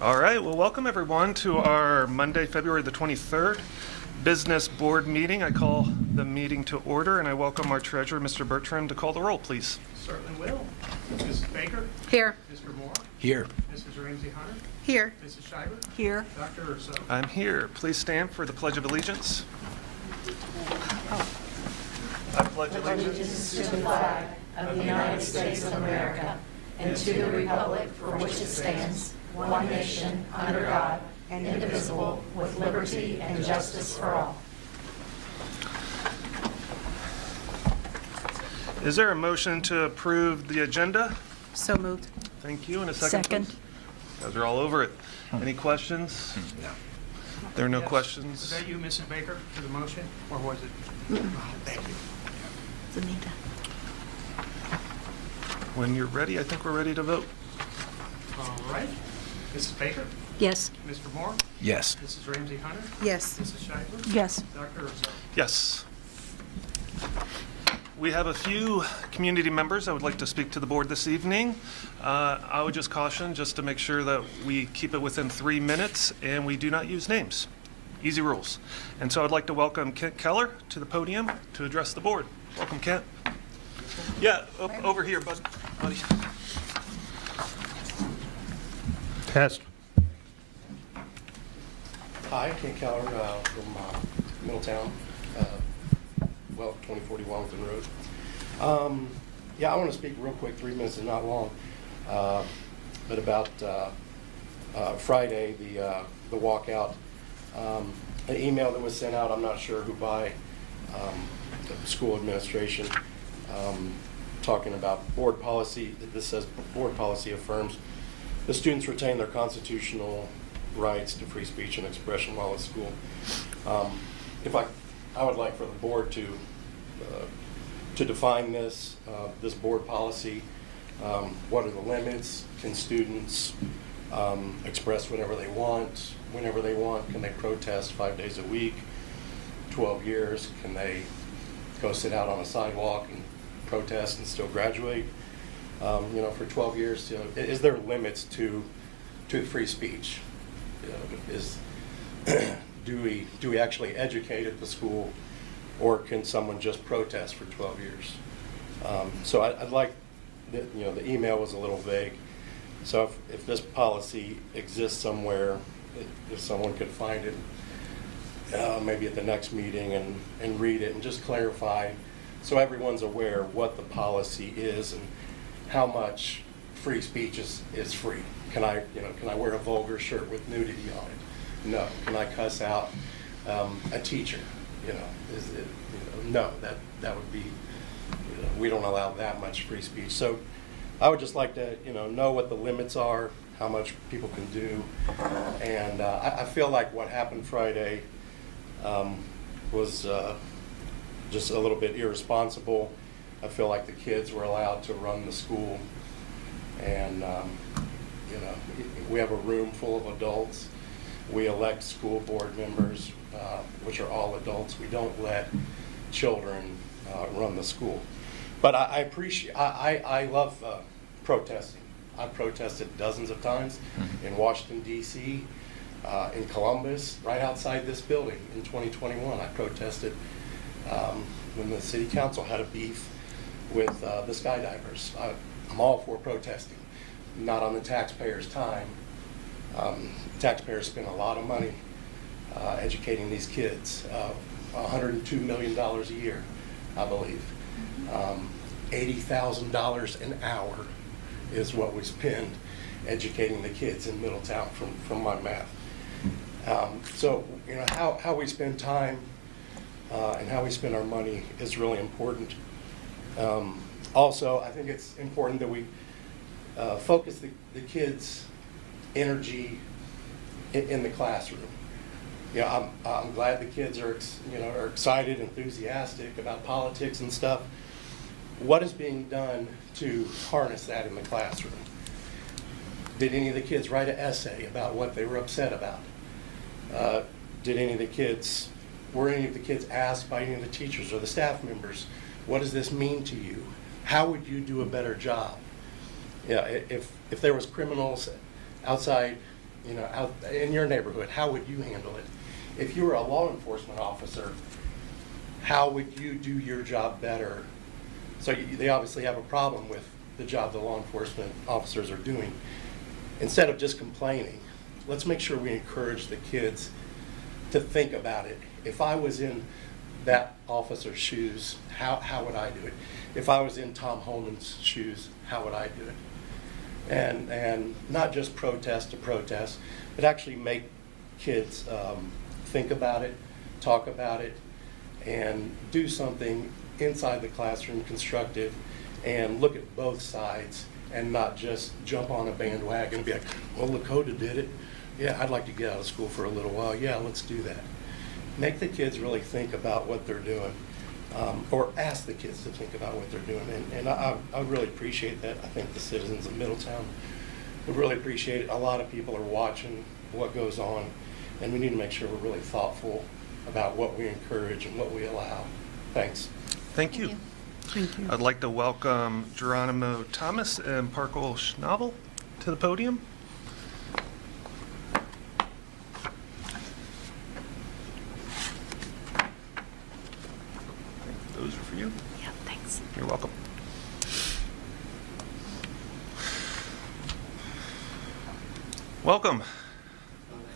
All right, well, welcome everyone to our Monday, February the 23rd Business Board meeting. I call the meeting to order, and I welcome our treasurer, Mr. Bertram, to call the roll, please. Certainly will. Mrs. Baker? Here. Mr. Moore? Here. Mrs. Ramsey-Hunter? Here. Mrs. Shiver? Here. Dr. Urso? I'm here. Please stand for the Pledge of Allegiance. I pledge allegiance To the flag of the United States of America and to the republic for which it stands, one nation, under God, and indivisible, with liberty and justice for all. Is there a motion to approve the agenda? So moved. Thank you. And a second, Second. please? You guys are all over it. Any questions? No. There are no Yes. questions. Was that you, Mrs. Baker, for the motion, or was it? Thank you. Anita. When you're ready, I think we're ready to vote. All right. Mrs. Baker? Yes. Mr. Moore? Yes. Mrs. Ramsey-Hunter? Yes. Mrs. Shiver? Yes. Dr. Urso? Yes. We have a few community members that would like to speak to the board this evening. I would just caution, just to make sure that we keep it within 3 minutes and we do not use names. Easy rules. And so I'd like to welcome Kent Keller to the podium to address the board. Welcome, Kent. Yeah, over here, buddy. Test. Hi, Ken Keller from Middletown, 2040 Wellington Road. Yeah, I want to speak real quick, 3 minutes is not long, but about Friday, the walkout. An email that was sent out, I'm not sure who by, the school administration, talking about board policy. This says board policy affirms the students retain their constitutional rights to free speech and expression while at school. I would like for the board to define this board policy. What are the limits? Can students express whatever they want, whenever they want? Can they protest 5 days a week, 12 years? Can they go sit out on a sidewalk and protest and still graduate? For 12 years, is there limits to free speech? Do we actually educate at the school, or can someone just protest for 12 years? So I'd like, the email was a little vague. So if this policy exists somewhere, if someone could find it, maybe at the next meeting and read it and just clarify, so everyone's aware what the policy is and how much free speech is free. Can I wear a vulgar shirt with nudity on it? No. Can I cuss out a teacher? No. That would be, we don't allow that much free speech. So I would just like to know what the limits are, how much people can do, and I feel like what happened Friday was just a little bit irresponsible. I feel like the kids were allowed to run the school, and we have a room full of adults. We elect school board members, which are all adults. We don't let children run the school. But I love protesting. I've protested dozens of times in Washington, D.C., in Columbus, right outside this building in 2021. I protested when the city council had a beef with the skydivers. I'm all for protesting, not on the taxpayers' time. Taxpayers spend a lot of money educating these kids, $102 million a year, I believe. $80,000 an hour is what we spend educating the kids in Middletown from my math. So how we spend time and how we spend our money is really important. Also, I think it's important that we focus the kids' energy in the classroom. I'm glad the kids are excited, enthusiastic about politics and stuff. What is being done to harness that in the classroom? Did any of the kids write an essay about what they were upset about? Were any of the kids asked by any of the teachers or the staff members, what does this mean to you? How would you do a better job? Yeah, if there was criminals outside, out in your neighborhood, how would you handle it? If you were a law enforcement officer, how would you do your job better? So they obviously have a problem with the job the law enforcement officers are doing. Instead of just complaining, let's make sure we encourage the kids to think about it. If I was in that officer's shoes, how would I do it? If I was in Tom Holman's shoes, how would I do it? And not just protest to protest, but actually make kids think about it, talk about it, and do something inside the classroom constructive, and look at both sides and not just jump on a bandwagon and be like, well, Lakota did it. Yeah, I'd like to get out of school for a little while. Yeah, let's do that. Make the kids really think about what they're doing, or ask the kids to think about what they're doing. And I really appreciate that. I think the citizens of Middletown would really appreciate it. A lot of people are watching what goes on, and we need to make sure we're really thoughtful about what we encourage and what we allow. Thanks. Thank you. Thank you. I'd like to welcome Geronimo Thomas and Parkle Schnabel to the podium. Those are for you. Yeah, thanks. You're welcome. Welcome.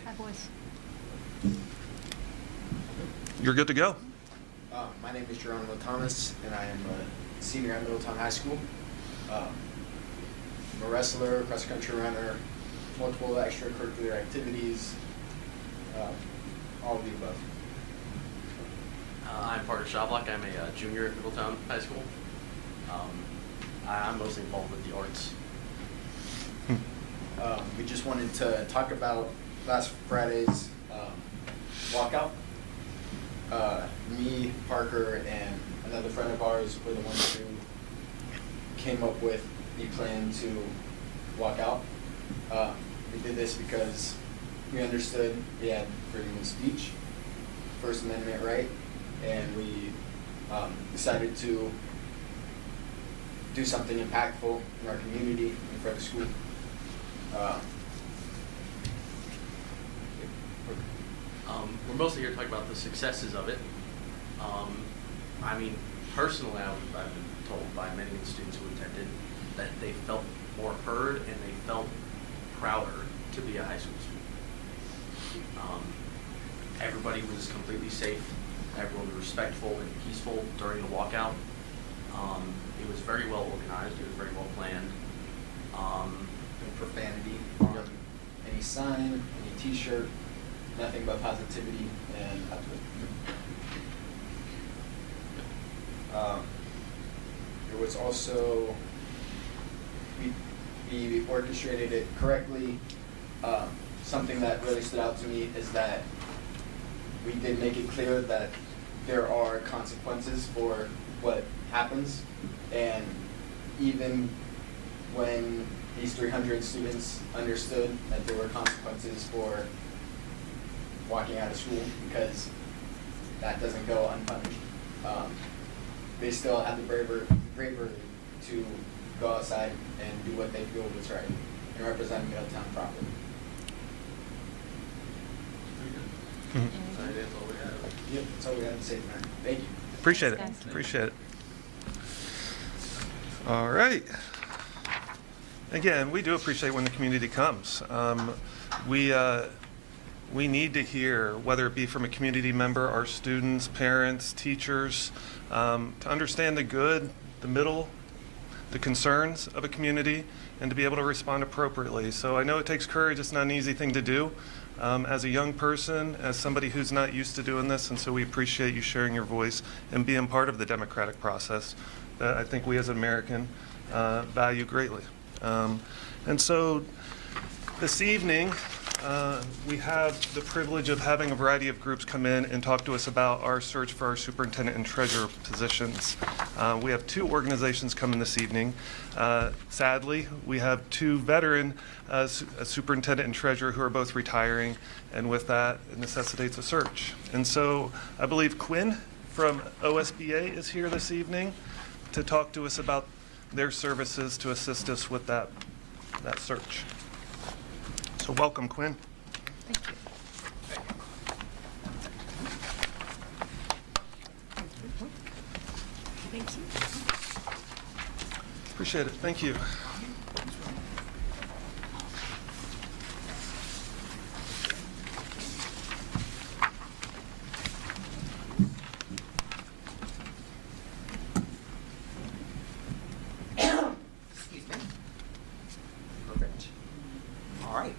Hi, boys. You're good to go. My name is Geronimo Thomas, and I am a senior at Middletown High School. I'm a wrestler, cross-country runner, multiple extracurricular activities, all of the above. I'm Parker Schablock. I'm a junior at Middletown High School. I'm mostly involved with the arts. We just wanted to talk about last Friday's walkout. Me, Parker, and another friend of ours were the ones who came up with the plan to walk out. We did this because we understood we had freedom of speech, First Amendment right, and we decided to do something impactful in our community and for the school. We're mostly here to talk about the successes of it. I mean, personally, I've been told by many of the students who attended that they felt more heard and they felt prouder to be a high school student. Everybody was completely safe. Everyone was respectful and peaceful during the walkout. It was very well organized. It was very well planned. No profanity on any sign, any T-shirt, nothing but positivity and upliftment. There was also, we orchestrated it correctly. Something that really stood out to me is that we did make it clear that there are consequences for what happens, and even when these 300 students understood that there were consequences for walking out of school, because that doesn't go unpunished. They still have the bravery to go outside and do what they feel is right and represent Middletown properly. That's all we have. Yep, that's all we have to say tonight. Thank you. Appreciate it. Thanks, guys. Appreciate it. All right. Again, we do appreciate when the community comes. We need to hear, whether it be from a community member, our students, parents, teachers, to understand the good, the middle, the concerns of a community, and to be able to respond appropriately. So I know it takes courage. It's not an easy thing to do. As a young person, as somebody who's not used to doing this, and so we appreciate you sharing your voice and being part of the democratic process that I think we as an American value greatly. And so this evening, we have the privilege of having a variety of groups come in and talk to us about our search for our superintendent and treasurer positions. We have two organizations coming this evening. Sadly, we have two veteran superintendent and treasurer who are both retiring, and with that, it necessitates a search. And so I believe Quinn from OSBA is here this evening to talk to us about their services to assist us with that that search. So welcome, Quinn. Thank you. Thank you. Appreciate it. Thank you. Excuse me. Perfect. All right.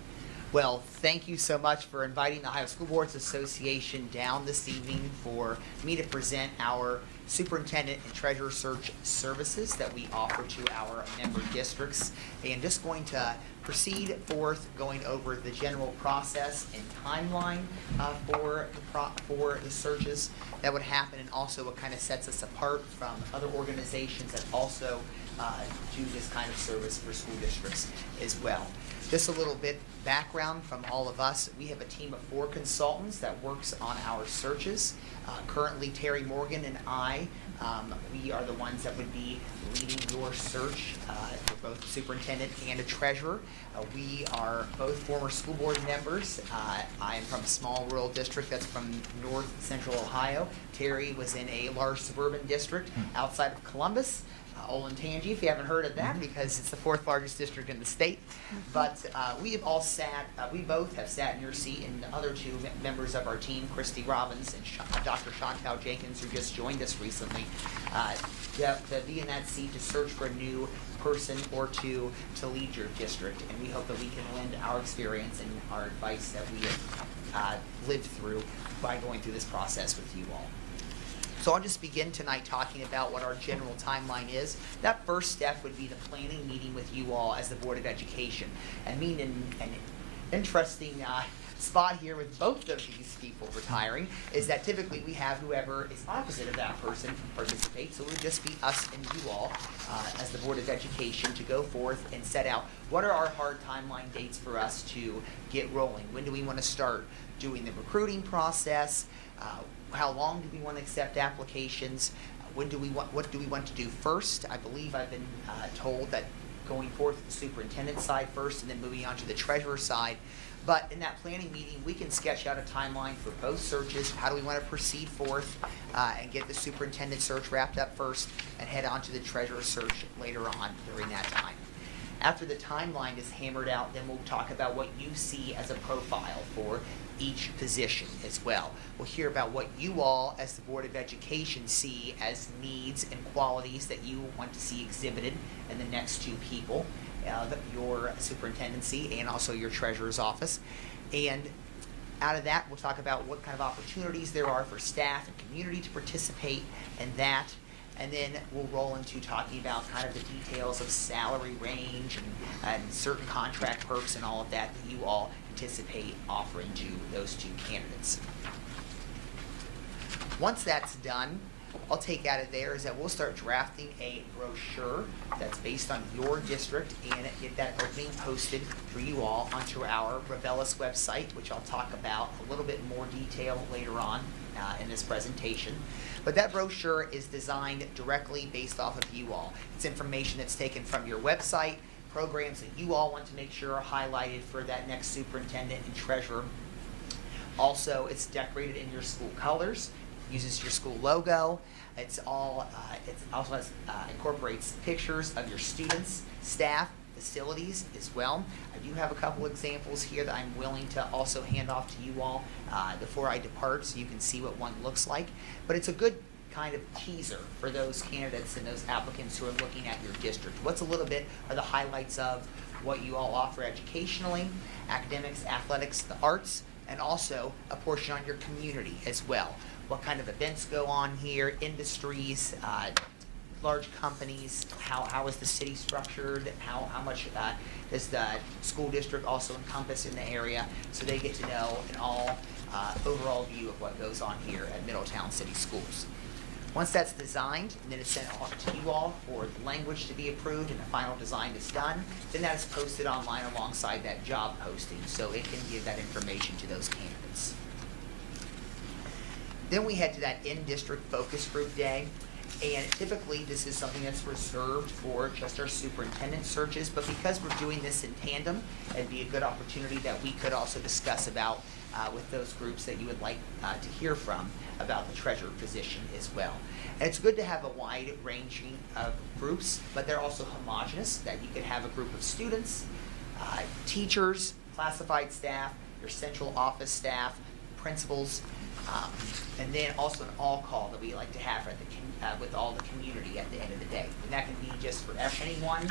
Well, thank you so much for inviting the Ohio School Boards Association down this evening for me to present our superintendent and treasurer search services that we offer to our member districts. And just going to proceed forth going over the general process and timeline for the searches that would happen, and also what kind of sets us apart from other organizations that also do this kind of service for school districts as well. Just a little bit background from all of us. We have a team of 4 consultants that works on our searches. Currently, Terry Morgan and I, we are the ones that would be leading your search for both superintendent and a treasurer. We are both former school board members. I am from a small rural district that's from north central Ohio. Terry was in a large suburban district outside of Columbus. Olentangy, if you haven't heard of that, because it's the 4th largest district in the state. But we have all sat, we both have sat in your seat, and the other 2 members of our team, Christy Robbins and Dr. Chantal Jenkins, who just joined us recently, to be in that seat to search for a new person or 2 to lead your district. And we hope that we can lend our experience and our advice that we have lived through by going through this process with you all. So I'll just begin tonight talking about what our general timeline is. That first step would be the planning meeting with you all as the Board of Education. And being in an interesting spot here with both of these people retiring is that typically we have whoever is opposite of that person participate. So it would just be us and you all as the Board of Education to go forth and set out what are our hard timeline dates for us to get rolling. When do we want to start doing the recruiting process? How long do we want to accept applications? What do we want to do first? I believe I've been told that going forth with the superintendent side first and then moving on to the treasurer side. But in that planning meeting, we can sketch out a timeline for both searches. How do we want to proceed forth and get the superintendent search wrapped up first and head on to the treasurer search later on during that time. After the timeline is hammered out, then we'll talk about what you see as a profile for each position as well. We'll hear about what you all as the Board of Education see as needs and qualities that you want to see exhibited in the next 2 people, your superintendency and also your treasurer's office. And out of that, we'll talk about what kind of opportunities there are for staff and community to participate in that. And then we'll roll into talking about kind of the details of salary range and certain contract perks and all of that that you all anticipate offering to those 2 candidates. Once that's done, I'll take out of there is that we'll start drafting a brochure that's based on your district and get that opening posted for you all onto our Revelis website, which I'll talk about a little bit more detail later on in this presentation. But that brochure is designed directly based off of you all. It's information that's taken from your website, programs that you all want to make sure are highlighted for that next superintendent and treasurer. Also, it's decorated in your school colors, uses your school logo. It's also incorporates pictures of your students, staff, facilities as well. I do have a couple examples here that I'm willing to also hand off to you all before I depart so you can see what one looks like. But it's a good kind of teaser for those candidates and those applicants who are looking at your district. What's a little bit are the highlights of what you all offer educationally, academics, athletics, the arts, and also a portion on your community as well. What kind of events go on here, industries, large companies, how is the city structured, how much does the school district also encompass in the area, so they get to know an overall view of what goes on here at Middletown City Schools. Once that's designed, and then it's sent off to you all for the language to be approved and the final design is done, then that is posted online alongside that job posting, so it can give that information to those candidates. Then we head to that in-district focus group day, And typically, this is something that's reserved for just our superintendent searches, but because we're doing this in tandem, it'd be a good opportunity that we could also discuss about with those groups that you would like to hear from about the treasurer position as well. And it's good to have a wide ranging of groups, but they're also homogenous, that you could have a group of students, teachers, classified staff, your central office staff, principals, and then also an all-call that we like to have with all the community at the end of the day. And that can be just for anyone,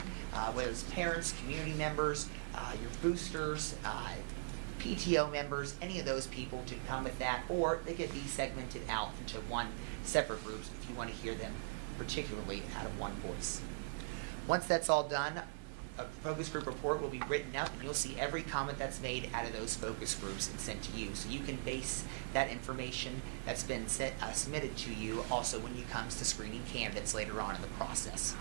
whether it's parents, community members, your boosters, PTO members, any of those people to come with that, or they could be segmented out into one separate groups if you want to hear them particularly out of one voice. Once that's all done, a focus group report will be written up, and you'll see every comment that's made out of those focus groups and sent to you. So you can base that information that's been submitted to you also when it comes to screening candidates later on in the process.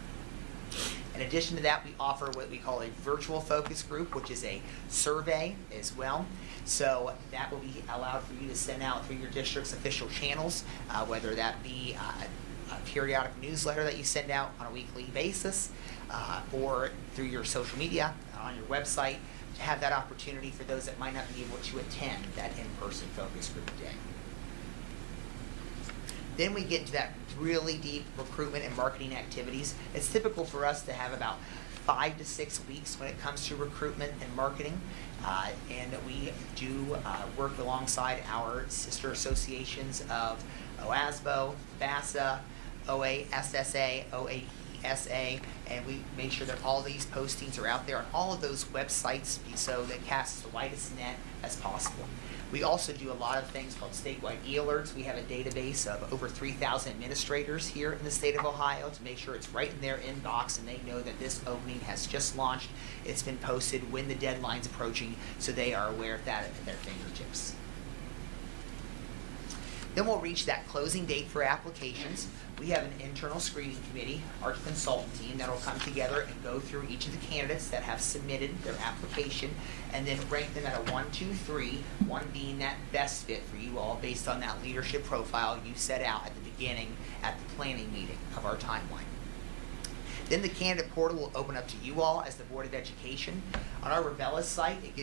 In addition to that, we offer what we call a virtual focus group, which is a survey as well. So that will be allowed for you to send out through your district's official channels, whether that be a periodic newsletter that you send out on a weekly basis, or through your social media, on your website, to have that opportunity for those that might not be able to attend that in-person focus group day. Then we get into that really deep recruitment and marketing activities. It's typical for us to have about 5 to 6 weeks when it comes to recruitment and marketing. And we do work alongside our sister associations of OASBO, BASA, OASSA, OAESA, and we make sure that all these postings are out there on all of those websites so that casts the widest net as possible. We also do a lot of things called statewide e-alerts. We have a database of over 3,000 administrators here in the state of Ohio to make sure it's right in their inbox and they know that this opening has just launched. It's been posted when the deadline's approaching, so they are aware of that at their fingertips. Then we'll reach that closing date for applications. We have an internal screening committee, our consultant team, that will come together and go through each of the candidates that have submitted their application and then rank them at a 1, 2, 3, 1 being that best fit for you all based on that leadership profile you set out at the beginning at the planning meeting of our timeline. Then the candidate portal will open up to you all as the Board of Education. On our Revella site, it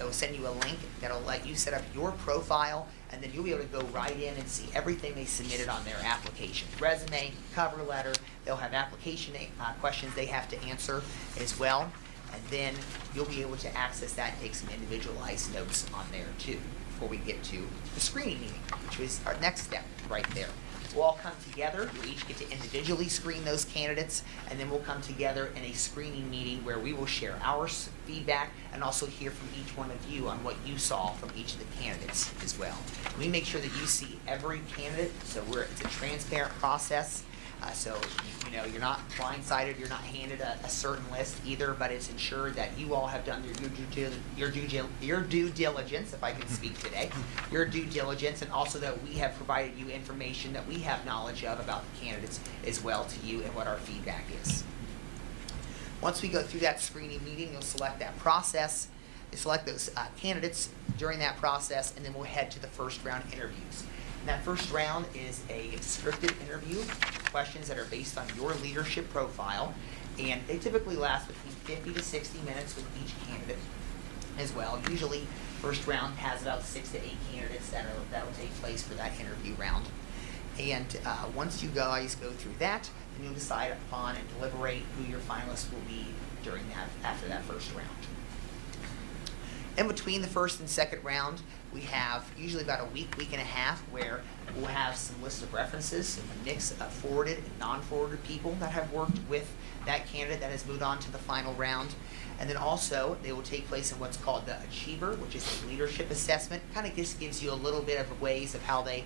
will send you a link that'll let you set up your profile, and then you'll be able to go right in and see everything they submitted on their application. Resume, cover letter, they'll have application questions they have to answer as well. And then you'll be able to access that and take some individualized notes on there too before we get to the screening meeting, which is our next step right there. We'll all come together, we'll each get to individually screen those candidates, and then we'll come together in a screening meeting where we will share our feedback and also hear from each one of you on what you saw from each of the candidates as well. We make sure that you see every candidate, so it's a transparent process. So you're not blindsided, you're not handed a certain list either, but it's ensured that you all have done your due diligence, if I can speak today, your due diligence, and also that we have provided you information that we have knowledge of about the candidates as well to you and what our feedback is. Once we go through that screening meeting, you'll select that process, you select those candidates during that process, and then we'll head to the first round interviews. And that first round is a scripted interview, questions that are based on your leadership profile, and they typically last between 50 to 60 minutes with each candidate as well. Usually, first round has about 6 to 8 candidates that'll take place for that interview round. And once you guys go through that, then you'll decide upon and deliberate who your finalists will be after that first round. In between the first and second round, we have usually about a week and a half where we'll have some list of references, a mix of forwarded and non-forwarded people that have worked with that candidate that has moved on to the final round. And then also, they will take place in what's called the Achiever, which is a leadership assessment. Kind of just gives you a little bit of ways of how they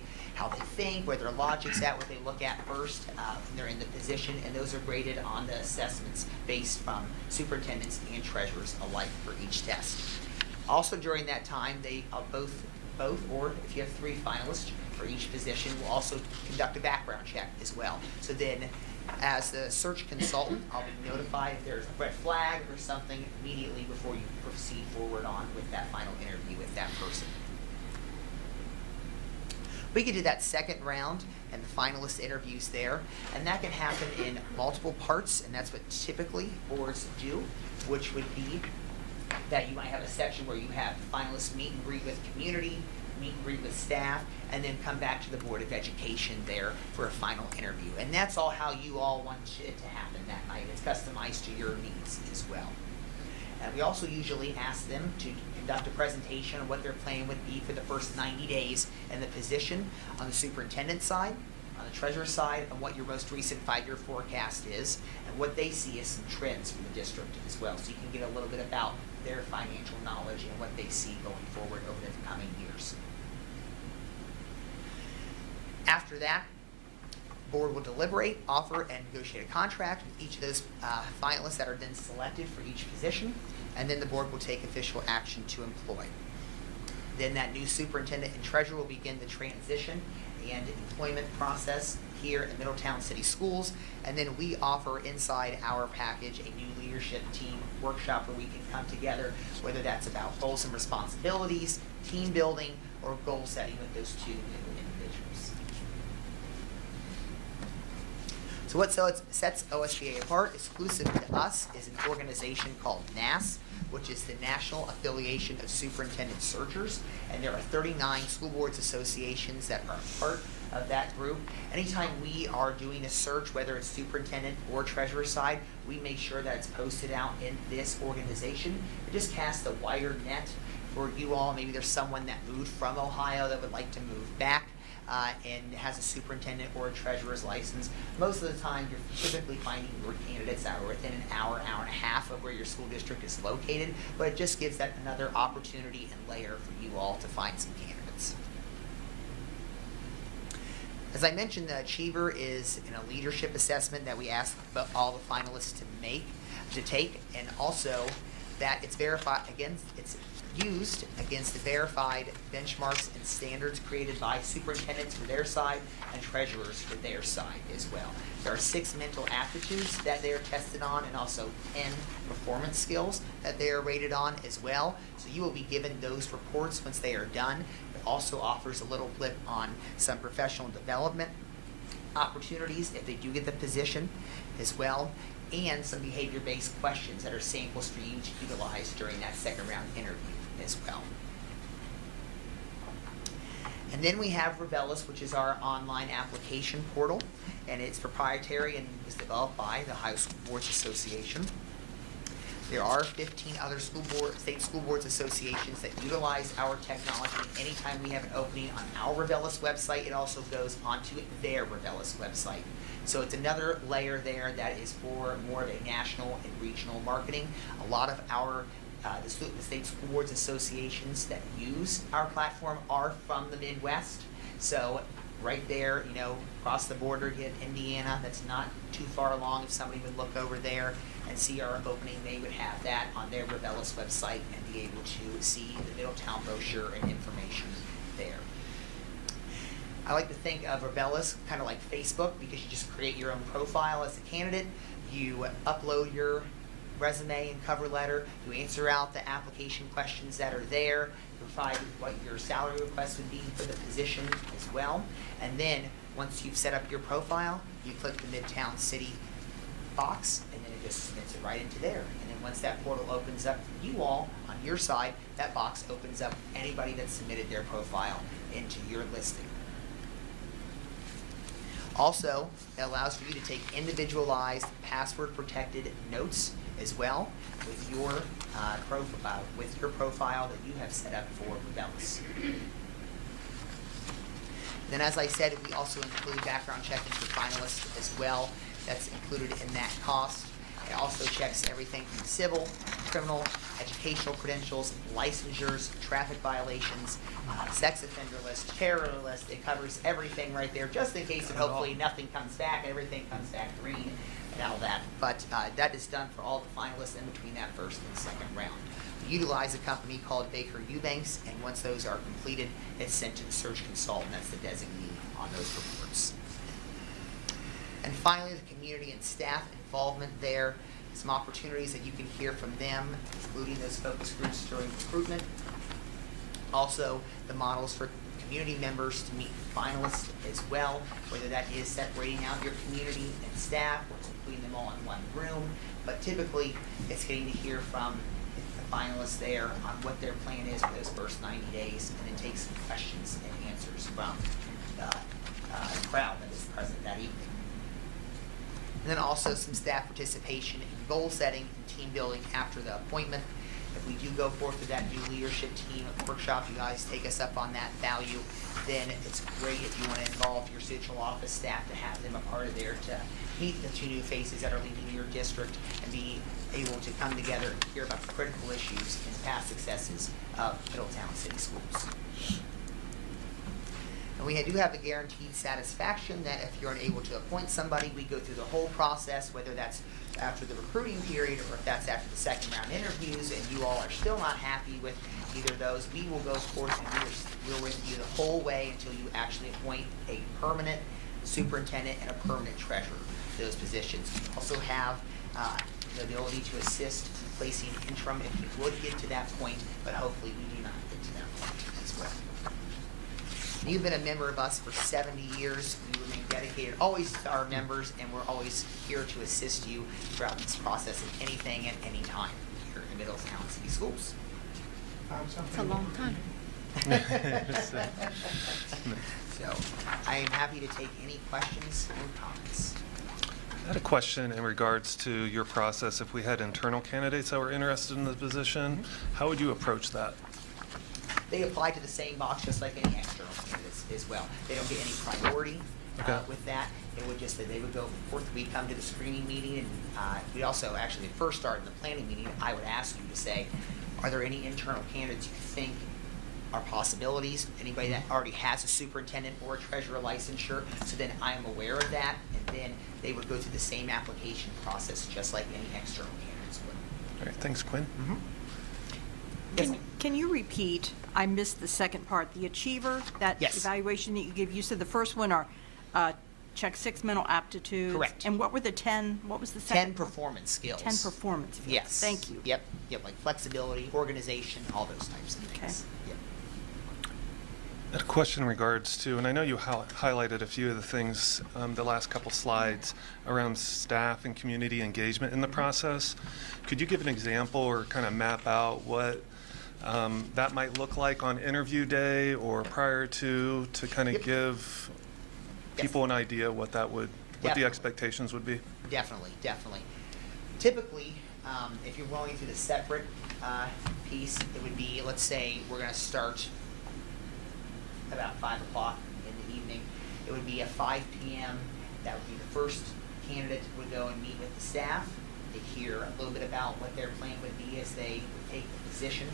think, where their logic's at, what they look at first when they're in the position, and those are graded on the assessments based from superintendents and treasurers alike for each test. Also during that time, they both, or if you have 3 finalists for each position, will also conduct a background check as well. So then, as the search consultant, I'll be notified if there's a red flag or something immediately before you proceed forward on with that final interview with that person. We get to that second round. and the finalist interviews there. And that can happen in multiple parts, and that's what typically boards do, which would be that you might have a section where you have finalists meet and greet with community, meet and greet with staff, and then come back to the Board of Education there for a final interview. And that's all how you all want it to happen that night. It's customized to your needs as well. And we also usually ask them to conduct a presentation on what their plan would be for the first 90 days in the position on the superintendent side, on the treasurer side, and what your most recent 5-year forecast is, and what they see as some trends for the district as well. So you can get a little bit about their financial knowledge and what they see going forward over the coming years. After that, board will deliberate, offer, and negotiate a contract with each of those finalists that are then selected for each position, and then the board will take official action to employ. Then that new superintendent and treasurer will begin the transition and employment process here at Middletown City Schools, and then we offer inside our package a new leadership team workshop where we can come together, whether that's about roles and responsibilities, team building, or goal setting with those two new individuals. So what sets OSBA apart, exclusive to us, is an organization called NAS, which is the National Affiliation of Superintendent Searchers, and there are 39 school boards associations that are part of that group. Anytime we are doing a search, whether it's superintendent or treasurer side, we make sure that it's posted out in this organization. It just casts a wider net for you all. Maybe there's someone that moved from Ohio that would like to move back and has a superintendent or a treasurer's license. Most of the time, you're typically finding your candidates that are within an hour, hour and a half of where your school district is located, but it just gives that another opportunity and layer for you all to find some candidates. As I mentioned, the Achiever is in a leadership assessment that we ask all the finalists to take, and also that it's verified against, it's used against the verified benchmarks and standards created by superintendents for their side and treasurers for their side as well. There are 6 mental aptitudes that they are tested on, and also 10 performance skills that they are rated on as well. So you will be given those reports once they are done. It also offers a little blip on some professional development opportunities if they do get the position as well, and some behavior-based questions that are samples for you to utilize during that second round interview as well. And then we have Revelis, which is our online application portal, and it's proprietary and was developed by the Ohio School Boards Association. There are 15 other state school boards associations that utilize our technology. Anytime we have an opening on our Revelis website, it also goes onto their Revelis website. So it's another layer there that is for more of a national and regional marketing. A lot of our the state school boards associations that use our platform are from the Midwest. So right there, across the border, you have Indiana. That's not too far along. If somebody would look over there and see our opening, they would have that on their Revelis website and be able to see the Middletown brochure and information there. I like to think of Revelis kind of like Facebook, because you just create your own profile as a candidate. You upload your resume and cover letter. You answer out the application questions that are there. You provide what your salary request would be for the position as well. And then once you've set up your profile, you click the Midtown City box, and then it just submits it right into there. And then once that portal opens up for you all on your side, that box opens up anybody that submitted their profile into your listing. Also, it allows for you to take individualized, password-protected notes as well with your profile that you have set up for Revelis. Then, as I said, we also include background checking for finalists as well. That's included in that cost. It also checks everything from civil, criminal, educational credentials, licensures, traffic violations, sex offender list, terror list. It covers everything right there, just in case that hopefully nothing comes back, everything comes back green and all that. But that is done for all the finalists in between that first and second round. We utilize a company called Baker Eubanks, and once those are completed, it's sent to the search consultant. That's the designee on those reports. And finally, the community and staff involvement there. Some opportunities that you can hear from them, including those focus groups during recruitment. Also, the models for community members to meet finalists as well, whether that is separating out your community and staff or putting them all in one room. But typically, it's getting to hear from the finalists there on what their plan is for those first 90 days, and then take some questions and answers from the crowd that is present that evening. And then also some staff participation in goal setting and team building after the appointment. If we do go forth with that new leadership team workshop, you guys take us up on that value, then it's great if you want to involve your central office staff to have them a part of there to meet the two new faces that are leading your district and be able to come together and hear about the critical issues and past successes of Middletown City Schools. And we do have a guaranteed satisfaction that if you're unable to appoint somebody, we go through the whole process, whether that's after the recruiting period or if that's after the second round interviews, and you all are still not happy with either of those, we will go forth and we'll with you the whole way until you actually appoint a permanent superintendent and a permanent treasurer to those positions. We also have the ability to assist in placing interim if you would get to that point, but hopefully we do not get to that point as well. You've been a member of us for 70 years. We remain dedicated always to our members, and we're always here to assist you throughout this process of anything at any time here in Middletown City Schools. It's a long time. So I am happy to take any questions or comments. I had a question in regards to your process. If we had internal candidates that were interested in the position, how would you approach that? They apply to the same box just like any external candidates as well. They don't get any priority Okay. with that. It would just that they would go forth. We come to the screening meeting, and we also actually first start in the planning meeting. I would ask you to say, are there any internal candidates you think are possibilities? Anybody that already has a superintendent or a treasurer licensure, so then I am aware of that, and then they would go through the same application process just like any external candidates would. All right, thanks, Quinn. Yes, ma'am. Can you repeat, I missed the second part, the Achiever, that Yes. evaluation that you give, you said the first one are check 6 mental aptitudes. Correct. And what were the 10, what was the 10 second? performance skills. 10 performance skills. Yes. Thank you. Yep, like flexibility, organization, all those types of things. Yep. I had a question in regards to, and I know you highlighted a few of the things, the last couple slides around staff and community engagement in the process. Could you give an example or kind of map out what that might look like on interview day or prior to kind of Yep. give Yes. people an idea what that would, what the Definitely. expectations would be? Definitely. Typically, if you're going through the separate piece, it would be, let's say, we're going to start about 5 o'clock in the evening. It would be at 5 p.m. That would be the first candidate would go and meet with the staff to hear a little bit about what their plan would be as they would take the position.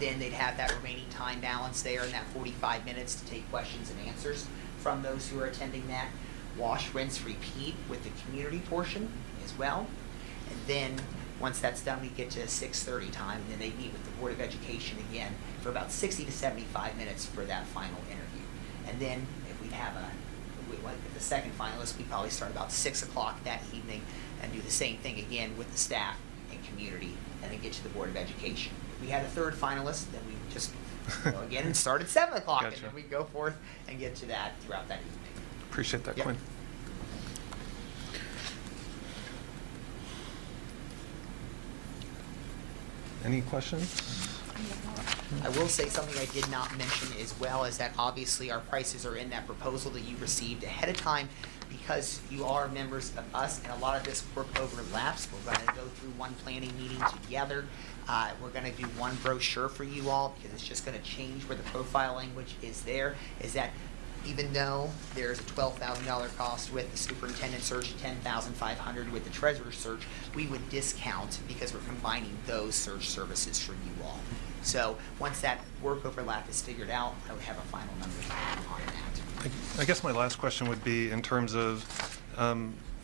Then they'd have that remaining time balance there in that 45 minutes to take questions and answers from those who are attending that. Wash, rinse, repeat with the community portion as well. And then, once that's done, we get to 6:30 time, and then they meet with the Board of Education again for about 60 to 75 minutes for that final interview. And then, if we have the second finalist, we probably start about 6 o'clock that evening and do the same thing again with the staff and community, and then get to the Board of Education. If we had a third finalist, then we just go again and start at 7 o'clock, and Gotcha. then we go forth and get to that throughout that evening. Appreciate that, Yep. Quinn. Any questions? I will say something I did not mention as well is that obviously our prices are in that proposal that you received ahead of time because you are members of us and a lot of this work overlaps. We're going to go through one planning meeting together. We're going to do one brochure for you all because it's just going to change where the profile language is there. Is that even though there's a $12,000 cost with the superintendent search, $10,500 with the treasurer search, we would discount because we're combining those search services for you all. So once that work overlap is figured out, I would have a final number on that. I guess my last question would be in terms of,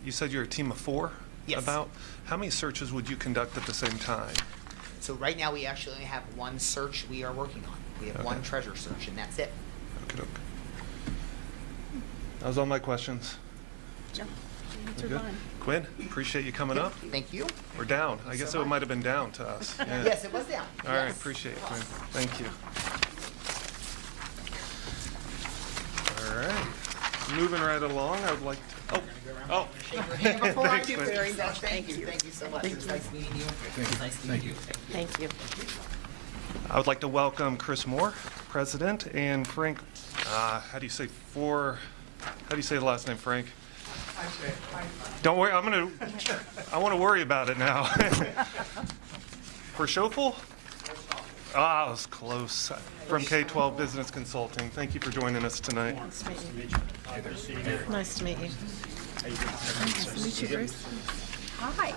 you said you're a team of 4? Yes. About how many searches would you conduct at the same time? So right now we actually only have one search we are working on. We have one Okay. treasurer search and that's it. Okay. That was all my questions. No, We answered good? mine. Quinn, appreciate you coming up. Thank you. We're down. I guess so it might have been down to us. Yeah. Yes, it was down. All right, Yes. appreciate it, Quinn. Thank you. All moving right along, I would like, oh. Before I Thanks, do, Wendy. Barry, thank you so much. It was nice meeting you. It was nice meeting you. Thank you. I would like to welcome Chris Moore, President, and Frank, how do you say the last name, Frank? I say, Don't worry, I want to worry about it now. For Schofel? Ah, I was close. From K-12 Business Consulting. Thank you for joining us tonight. Nice to meet you. Nice to meet you. Nice to meet you, Bruce. Hi.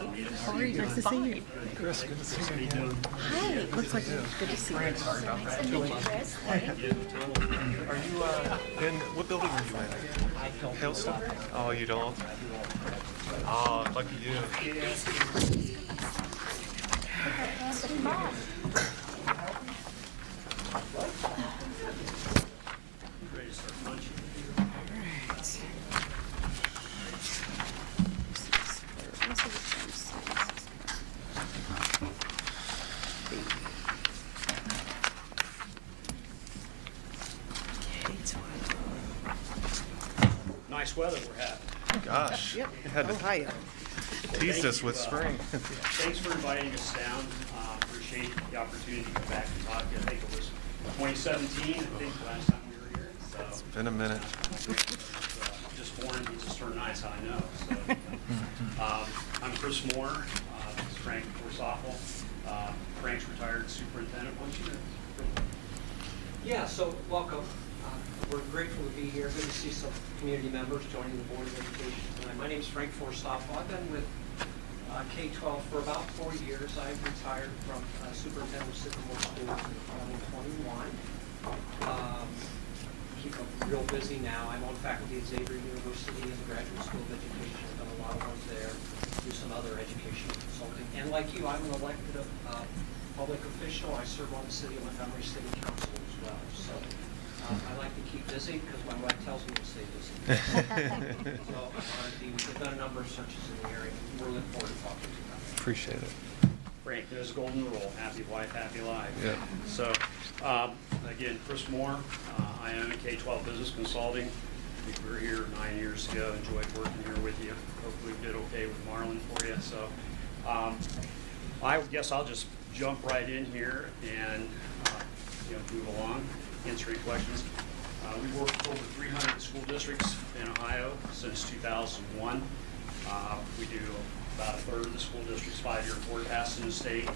How are you? Nice to see you. Chris, good to see you. Hi. Looks like good to see you. Are you, in, what building are you in? Hailstone? Oh, you don't? Oh, lucky you. Nice weather we're having. Gosh. Yep. You had to Hi. tease us with spring. Thanks for inviting us down. Appreciate the opportunity to come back and talk to you. I think it was 2017, I think, last time we were here. So, It's been a minute. just born, he just turned nice, how I know. So, I'm Chris Moore. This is Frank Forsoffel. Frank's retired superintendent. Why don't you Yeah, so welcome. We're grateful to be here. Good to see some community members joining the Board of Education tonight. My name is Frank Forstoffel. I've been with K-12 for about 4 years. I retired from superintendent of Sycamore Schools in 2021. Keep up real busy now. I'm on faculty at Xavier University in the Graduate School of Education. I've done a lot of work there, do some other education consulting. And like you, I'm an elected public official. I serve on the City of Montgomery City Council as well. So I like to keep busy because my wife tells me to stay busy. So we've done a number of searches in the area. We're looking forward to talking to you about it. Appreciate it. Frank, there's a golden rule, happy wife, happy life. Yeah. So, again, Chris Moore, I own K-12 Business Consulting. We were here 9 years ago, enjoyed working here with you. Hopefully we did okay with Marlin for you. So, I guess I'll just jump right in here and, move along, answer any questions. We've worked with over 300 school districts in Ohio since 2001. We do about a third of the school district's 5-year forecast in the state.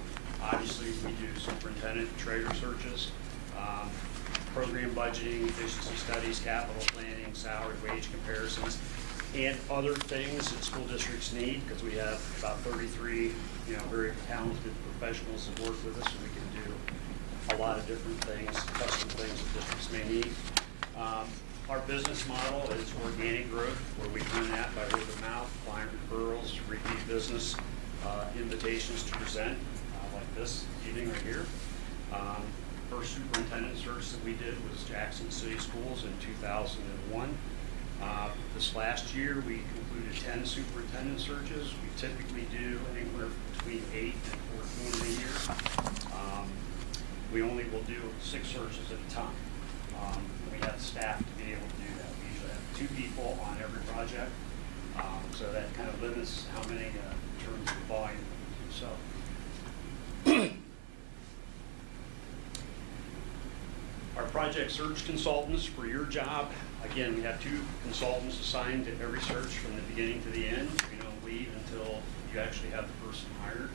Obviously, we do superintendent treasurer searches, program budgeting, efficiency studies, capital planning, salary wage comparisons, and other things that school districts need, because we have about 33, very talented professionals that work with us, and we can do a lot of different things, custom things that districts may need. Our business model is organic growth, where we earn that by word of mouth, client referrals, repeat business, invitations to present, like this evening right here. First superintendent search that we did was Jackson City Schools in 2001. This last year, we concluded 10 superintendent searches. We typically do anywhere between 8 and 14 in a year. We only will do 6 searches at a time. We have staff to be able to do that. We usually have 2 people on every project, so that kind of limits how many in terms of volume. So, our project search consultants for your job, again, we have 2 consultants assigned to every search from the beginning to the end. We don't leave until you actually have the person hired,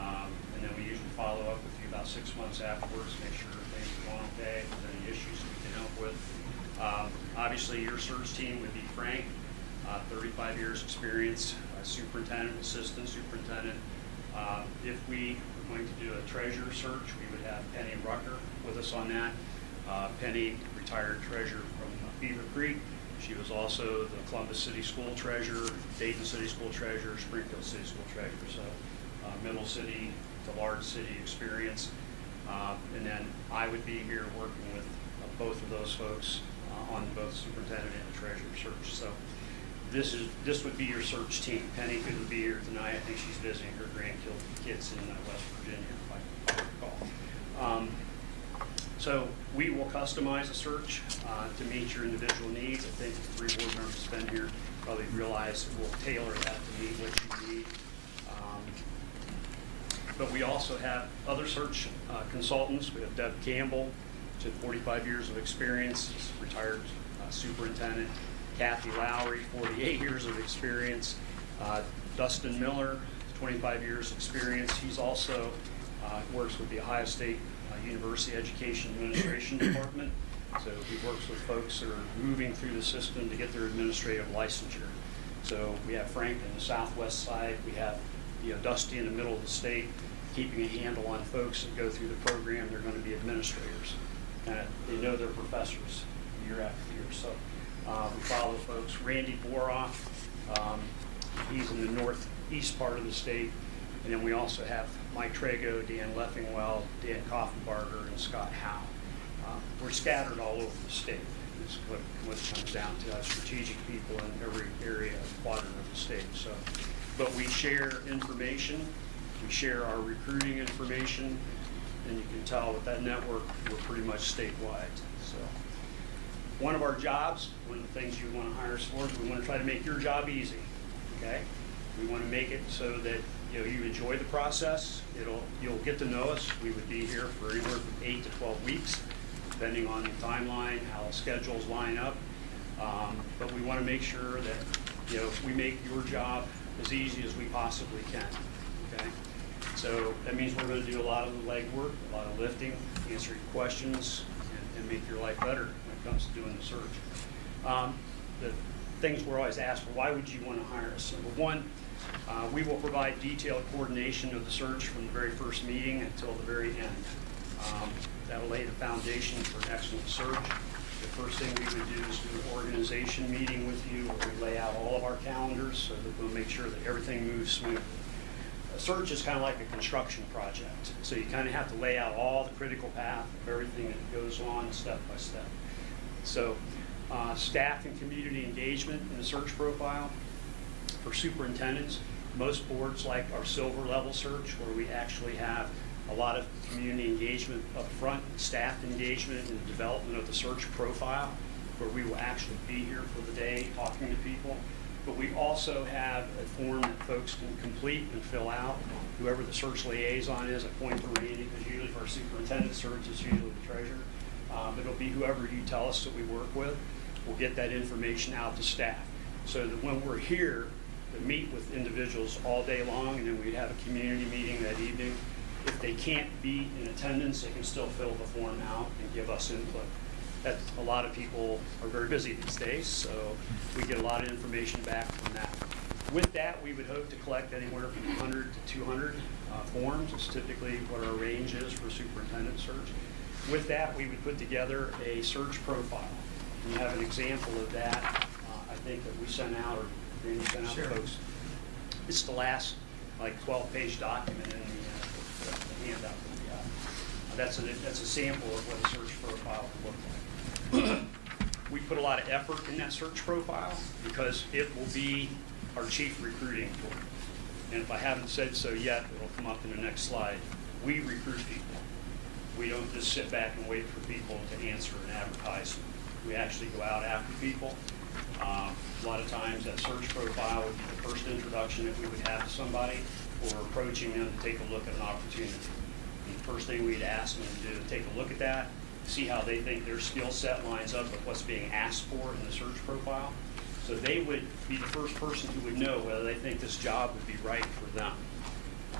and then we usually follow up with you about 6 months afterwards, make sure things are going okay, if there's any issues we can help with. Obviously, your search team would be Frank, 35 years experience, superintendent, assistant superintendent. If we were going to do a treasurer search, we would have Penny Rucker with us on that. Penny, retired treasurer from Beaver Creek. She was also the Columbus City School Treasurer, Dayton City School Treasurer, Springfield City School Treasurer. So middle city to large city experience. And then I would be here working with both of those folks on both superintendent and the treasurer search. So this would be your search team. Penny couldn't be here tonight. I think she's visiting her grandkids in West Virginia, if I recall. So we will customize a search to meet your individual needs. I think the 3 board members have been here probably realize we'll tailor that to meet what you need. But we also have other search consultants. We have Deb Campbell, who has 45 years of experience, she's a retired superintendent. Kathy Lowry, 48 years of experience. Dustin Miller, 25 years experience. He's also works with the Ohio State University Education Administration Department. So he works with folks that are moving through the system to get their administrative licensure. So we have Frank in the southwest side. We have Dusty in the middle of the state, keeping a handle on folks that go through the program. They're going to be administrators. They know their professors year after year. So we follow folks. Randy Boroff, he's in the northeast part of the state. And then we also have Mike Trago, Dan Leffingwell, Dan Koffenbarger, and Scott Howe. We're scattered all over the state. It's what it comes down to. Strategic people in every area, quadrant of the state. So, but we share information. We share our recruiting information, and you can tell with that network, we're pretty much statewide. So, one of our jobs, one of the things you want to hire us for, is we want to try to make your job easy. Okay, we want to make it so that you enjoy the process. You'll get to know us. We would be here for anywhere from 8 to 12 weeks, depending on the timeline, how the schedules line up. But we want to make sure that we make your job as easy as we possibly can. Okay, so that means we're going to do a lot of the legwork, a lot of lifting, answer your questions, and make your life better when it comes to doing the search. The things we're always asked, well, why would you want to hire us? Number one, we will provide detailed coordination of the search from the very first meeting until the very end. That'll lay the foundation for an excellent search. The first thing we would do is do an organization meeting with you where we lay out all of our calendars so that we'll make sure that everything moves smoothly. A search is kind of like a construction project. So you kind of have to lay out all the critical path of everything that goes on step by step. So staff and community engagement in the search profile. For superintendents, most boards like our silver level search, where we actually have a lot of community engagement up front, staff engagement in the development of the search profile, where we will actually be here for the day talking to people. But we also have a form that folks can complete and fill out. Whoever the search liaison is, a point for Randy, because usually for our superintendent search, it's usually the treasurer. But it'll be whoever you tell us that we work with. We'll get that information out to staff so that when we're here, to meet with individuals all day long, and then we'd have a community meeting that evening. If they can't be in attendance, they can still fill the form out and give us input. A lot of people are very busy these days, so we get a lot of information back from that. With that, we would hope to collect anywhere from 100 to 200 forms. It's typically what our range is for superintendent search. With that, we would put together a search profile. We have an example of that, I think, that we sent out, or Randy sent out to folks. It's the last 12-page document in the handout that we got. That's a sample of what a search profile would look like. We put a lot of effort in that search profile because it will be our chief recruiting tool. And if I haven't said so yet, it'll come up in the next slide. We recruit people. We don't just sit back and wait for people to answer an advertisement. We actually go out after people. A lot of times that search profile would be the first introduction that we would have to somebody, or approaching them to take a look at an opportunity. And the first thing we'd ask them to do is take a look at that, see how they think their skill set lines up with what's being asked for in the search profile. So they would be the first person who would know whether they think this job would be right for them.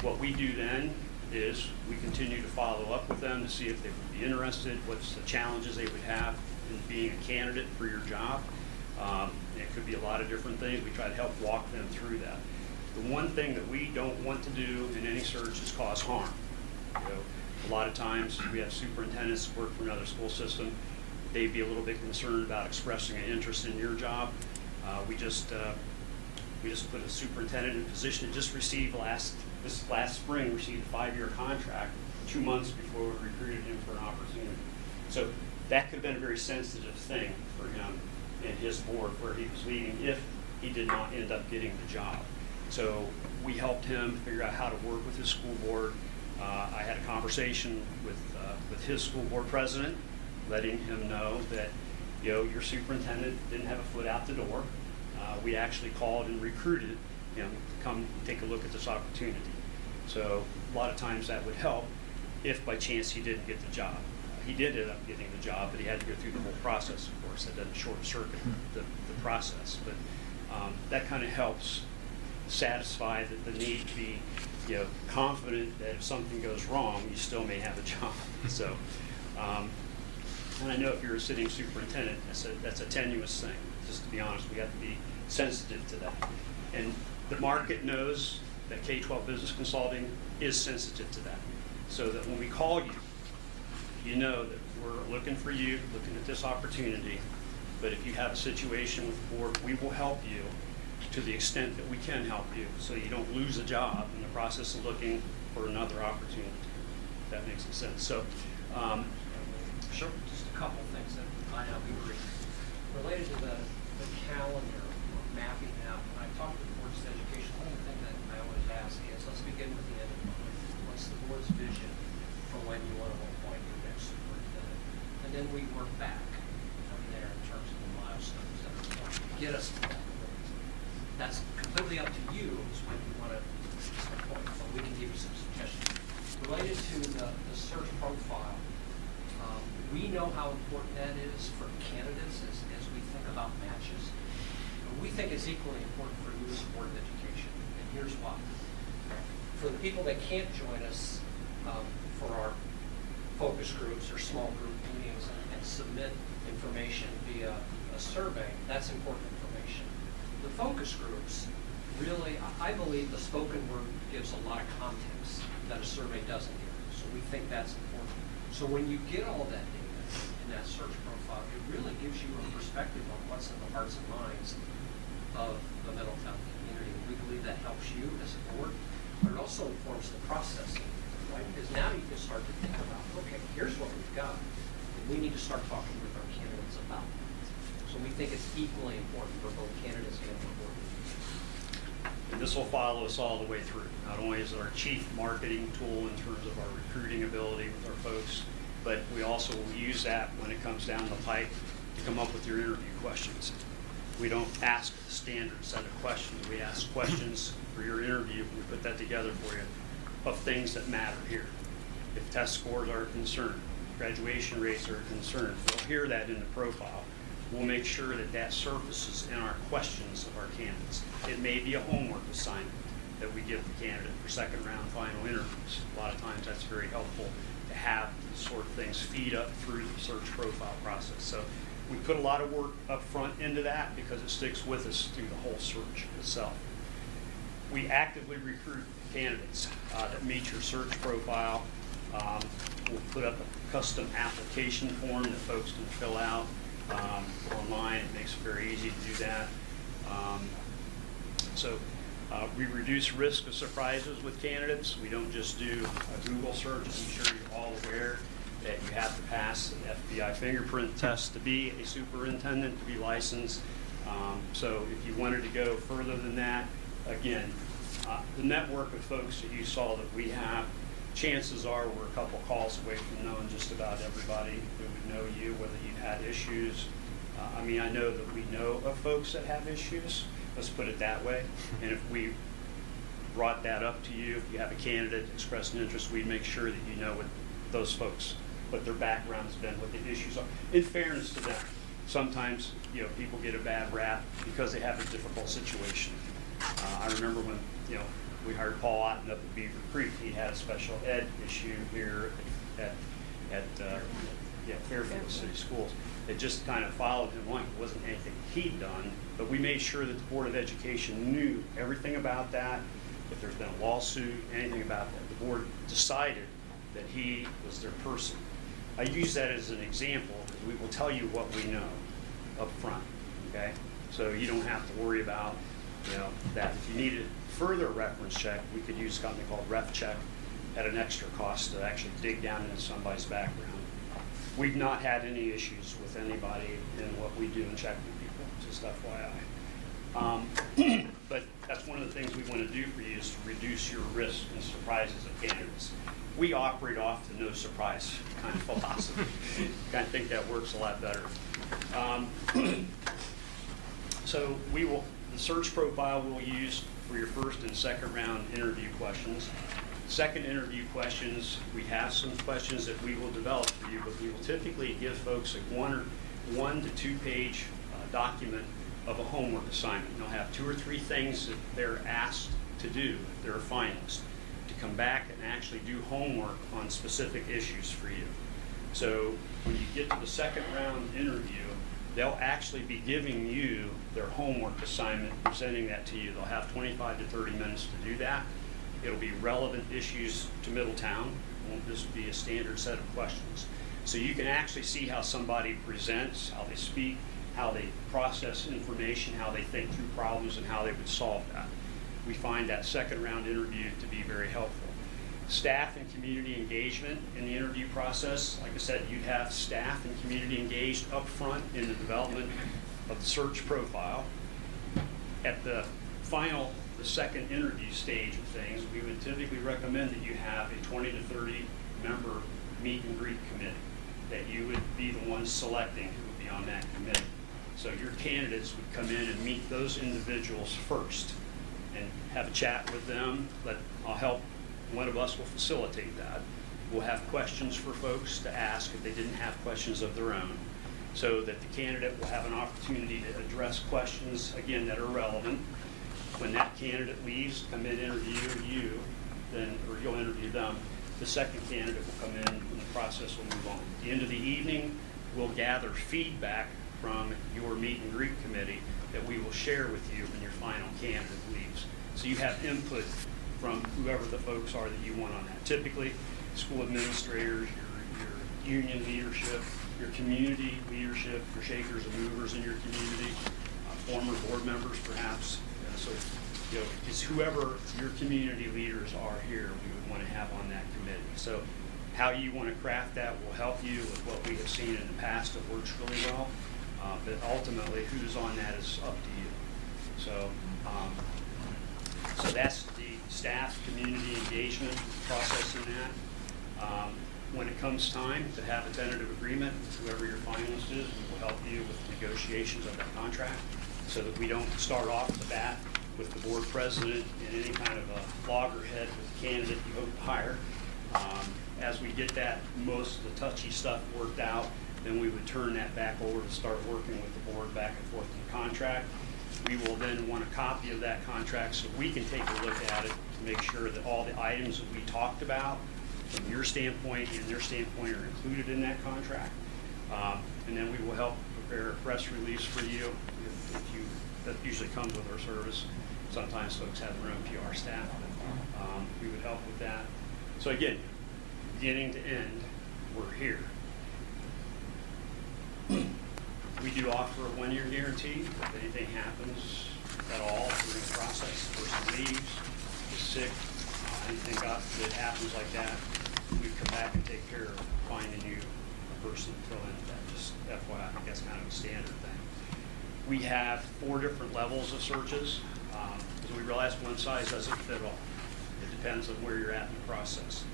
What we do then is we continue to follow up with them to see if they would be interested, what's the challenges they would have in being a candidate for your job. It could be a lot of different things. We try to help walk them through that. The one thing that we don't want to do in any search is cause harm. A lot of times we have superintendents that work for another school system. They'd be a little bit concerned about expressing an interest in your job. We just put a superintendent in a position that just received this last spring received a 5-year contract 2 months before we recruited him for an opportunity. So that could have been a very sensitive thing for him and his board where he was leaving if he did not end up getting the job. So we helped him figure out how to work with his school board I had a conversation with his school board president, letting him know that, your superintendent didn't have a foot out the door. We actually called and recruited him to come take a look at this opportunity. So a lot of times that would help if by chance he didn't get the job. He did end up getting the job, but he had to go through the whole process, of course. That doesn't short circuit the process. But that kind of helps satisfy the need to be confident that if something goes wrong, you still may have a job. So, and I know if you're a sitting superintendent, that's a tenuous thing. Just to be honest, we have to be sensitive to that. And the market knows that K-12 business consulting is sensitive to that. So that when we call you, you know that we're looking for you, looking at this opportunity. But if you have a situation with the board, we will help you to the extent that we can help you, so you don't lose a job in the process of looking for another opportunity. If that makes sense. So, sure. Just a couple things that I know we were related to the calendar mapping out. When I talk to the boards of education, one of the things that I always ask is, let's begin with the end in mind. What's the board's vision for when you want to appoint your next superintendent? And then we work back from there in terms of the milestones that are going to get us to that point. That's completely up to you is when you want to appoint, but we can give you some suggestions. Related to the search profile, we know how important that is for candidates as we think about matches. And we think it's equally important for you as a board of education, and here's why. For the people that can't join us for our focus groups or small group meetings and submit information via a survey, that's important information. The focus groups, really, I believe the spoken word gives a lot of context that a survey doesn't give. So we think that's important. So when you get all that data in that search profile, it really gives you a perspective on what's in the hearts and minds of the Middletown community. We believe that helps you as a board, but it also informs the processing, right? Because now you can start to think about, okay, here's what we've got, and we need to start talking with our candidates about that. So we think it's equally important for both candidates and the board. And this will follow us all the way through. Not only is it our chief marketing tool in terms of our recruiting ability with our folks, but we also will use that when it comes down the pipe to come up with your interview questions. We don't ask a standard set of questions. We ask questions for your interview. We put that together for you of things that matter here. If test scores are a concern, graduation rates are a concern, we'll hear that in the profile. We'll make sure that that surfaces in our questions of our candidates. It may be a homework assignment that we give the candidate for second round final interviews. A lot of times that's very helpful to have these sort of things feed up through the search profile process. So we put a lot of work up front into that because it sticks with us through the whole search itself. We actively recruit candidates that meet your search profile. We'll put up a custom application form that folks can fill out online. It makes it very easy to do that. We reduce risk of surprises with candidates. We don't just do a Google search. I'm sure you're all aware that you have to pass an FBI fingerprint test to be a superintendent, to be licensed. So if you wanted to go further than that, again, the network of folks that you saw that we have, chances are we're a couple calls away from knowing just about everybody who would know you, whether you've had issues. I know that we know of folks that have issues. Let's put it that way. And if we brought that up to you, if you have a candidate expressed an interest, we'd make sure that you know what those folks, what their background's been, what the issues are. In fairness to them, sometimes people get a bad rap because they have a difficult situation. I remember when we hired Paul Otten up at Beaver Creek. He had a special ed issue here at Fairfield City Schools. It just kind of followed him along. It wasn't anything he'd done, but we made sure that the Board of Education knew everything about that. If there's been a lawsuit, anything about that, the board decided that he was their person. I use that as an example because we will tell you what we know up front, okay? So you don't have to worry about, that. If you needed further reference check, we could use a company called Ref Check at an extra cost to actually dig down into somebody's background. We've not had any issues with anybody in what we do in checking people, just FYI. But that's one of the things we want to do for you is to reduce reduce your risk and surprises of candidates. We operate off the no surprise kind of philosophy. I think that works a lot better. So the search profile we'll use for your first and second round interview questions. Second interview questions, we have some questions that we will develop for you, but we will typically give folks a one to 2 page document of a homework assignment. They'll have 2 or 3 things that they're asked to do if they're a finalist, to come back and actually do homework on specific issues for you. So when you get to the second round interview, they'll actually be giving you their homework assignment, presenting that to you. They'll have 25 to 30 minutes to do that. It'll be relevant issues to Middletown. It won't just be a standard set of questions. So you can actually see how somebody presents, how they speak, how they process information, how they think through problems, and how they would solve that. We find that second round interview to be very helpful. Staff and community engagement in the interview process. Like I said, you'd have staff and community engaged up front in the development of the search profile. At the second interview stage of things, we would typically recommend that you have a 20 to 30 member meet and greet committee, that you would be the ones selecting who would be on that committee. So your candidates would come in and meet those individuals first and have a chat with them. I'll help. One of us will facilitate that. We'll have questions for folks to ask if they didn't have questions of their own, so that the candidate will have an opportunity to address questions, again, that are relevant. When that candidate leaves, come in, interview you, or you'll interview them. The second candidate will come in, and the process will move on. At the end of the evening, we'll gather feedback from your meet and greet committee that we will share with you when your final candidate leaves. So you have input from whoever the folks are that you want on that. Typically, school administrators, your union leadership, your community leadership, your shakers and movers in your community, former board members perhaps. So, it's whoever your community leaders are here we would want to have on that committee. So how you want to craft that will help you with what we have seen in the past that works really well. But ultimately, who's on that is up to you. So, so that's the staff community engagement process in that. When it comes time to have a tentative agreement with whoever your finalist is, we will help you with negotiations of that contract, so that we don't start off the bat with the board president in any kind of a loggerhead with the candidate you hope to hire. As we get that most of the touchy stuff worked out, then we would turn that back over to start working with the board back and forth on the contract. We will then want a copy of that contract so we can take a look at it to make sure that all the items that we talked about from your standpoint and their standpoint are included in that contract. And then we will help prepare a press release for you. That usually comes with our service. Sometimes folks have their own PR staff, but we would help with that. So again, beginning to end, we're here. We do offer a 1-year guarantee. If anything happens at all during the process, the person leaves, is sick, anything that happens like that, we come back and take care of finding you a person to fill in that. Just FYI, I think that's kind of a standard thing. We have 4 different levels of searches, because we realize one size doesn't fit all. It depends on where you're at in the process.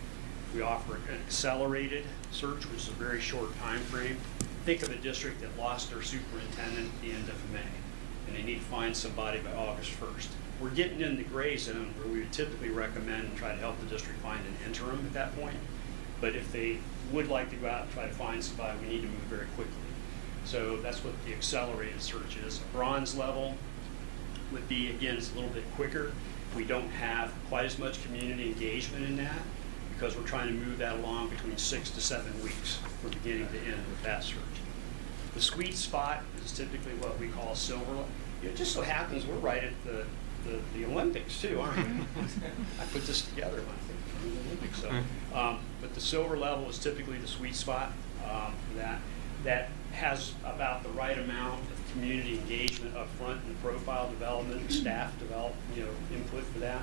We offer an accelerated search, which is a very short time frame. Think of a district that lost their superintendent at the end of May, and they need to find somebody by August 1st. We're getting in the gray zone where we would typically recommend and try to help the district find an interim at that point. But if they would like to go out and try to find somebody, we need to move very quickly. So that's what the accelerated search is. A bronze level would be, again, it's a little bit quicker. We don't have quite as much community engagement in that because we're trying to move that along between 6 to 7 weeks from beginning to end with that search. The sweet spot is typically what we call silver. It just so happens we're right at the Olympics too, aren't we? I put this together when I think of the Olympics. So, but the silver level is typically the sweet spot for that. That has about the right amount of community engagement up front in profile development, staff input for that.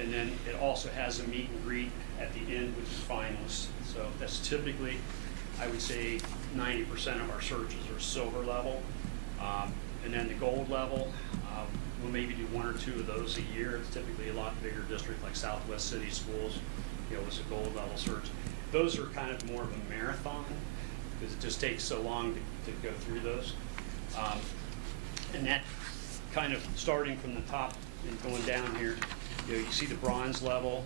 And then it also has a meet and greet at the end, which is finalists. So that's typically, I would say, 90% of our searches are silver level. And then the gold level, we'll maybe do 1 or 2 of those a year. It's typically a lot bigger district like Southwest City Schools, was a gold level search. Those are kind of more of a marathon because it just takes so long to go through those. And that kind of starting from the top and going down here, you see the bronze level.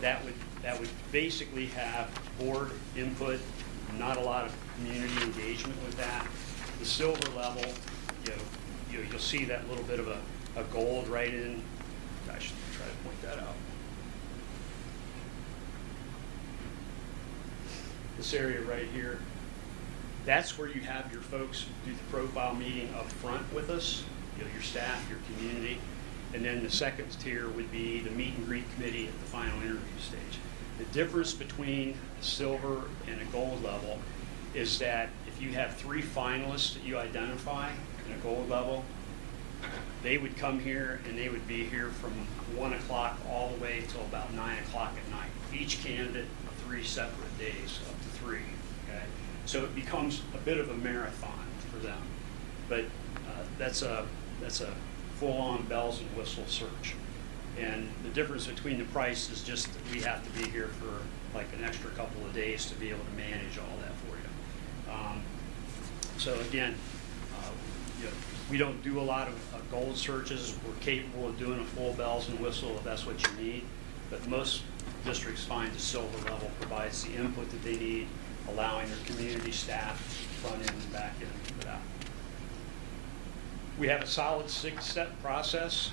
That would basically have board input, not a lot of community engagement with that. The silver level, you'll see that little bit of a gold right in. I should try to point that out. This area right here, that's where you have your folks do the profile meeting up front with us, your staff, your community. And then the second tier would be the meet and greet committee at the final interview stage. The difference between a silver and a gold level is that if you have 3 finalists that you identify in a gold level, they would come here and they would be here from 1 o'clock all the way till about 9 o'clock at night. Each candidate 3 separate days, up to 3. Okay, so it becomes a bit of a marathon for them, but that's a full-on bells and whistles search. And the difference between the price is just that we have to be here for like an extra couple of days to be able to manage all that for you. So again, we don't do a lot of gold searches. We're capable of doing a full bells and whistle if that's what you need, but most districts find the silver level provides the input that they need, allowing their community staff front end and back end for that. We have a solid 6-step process.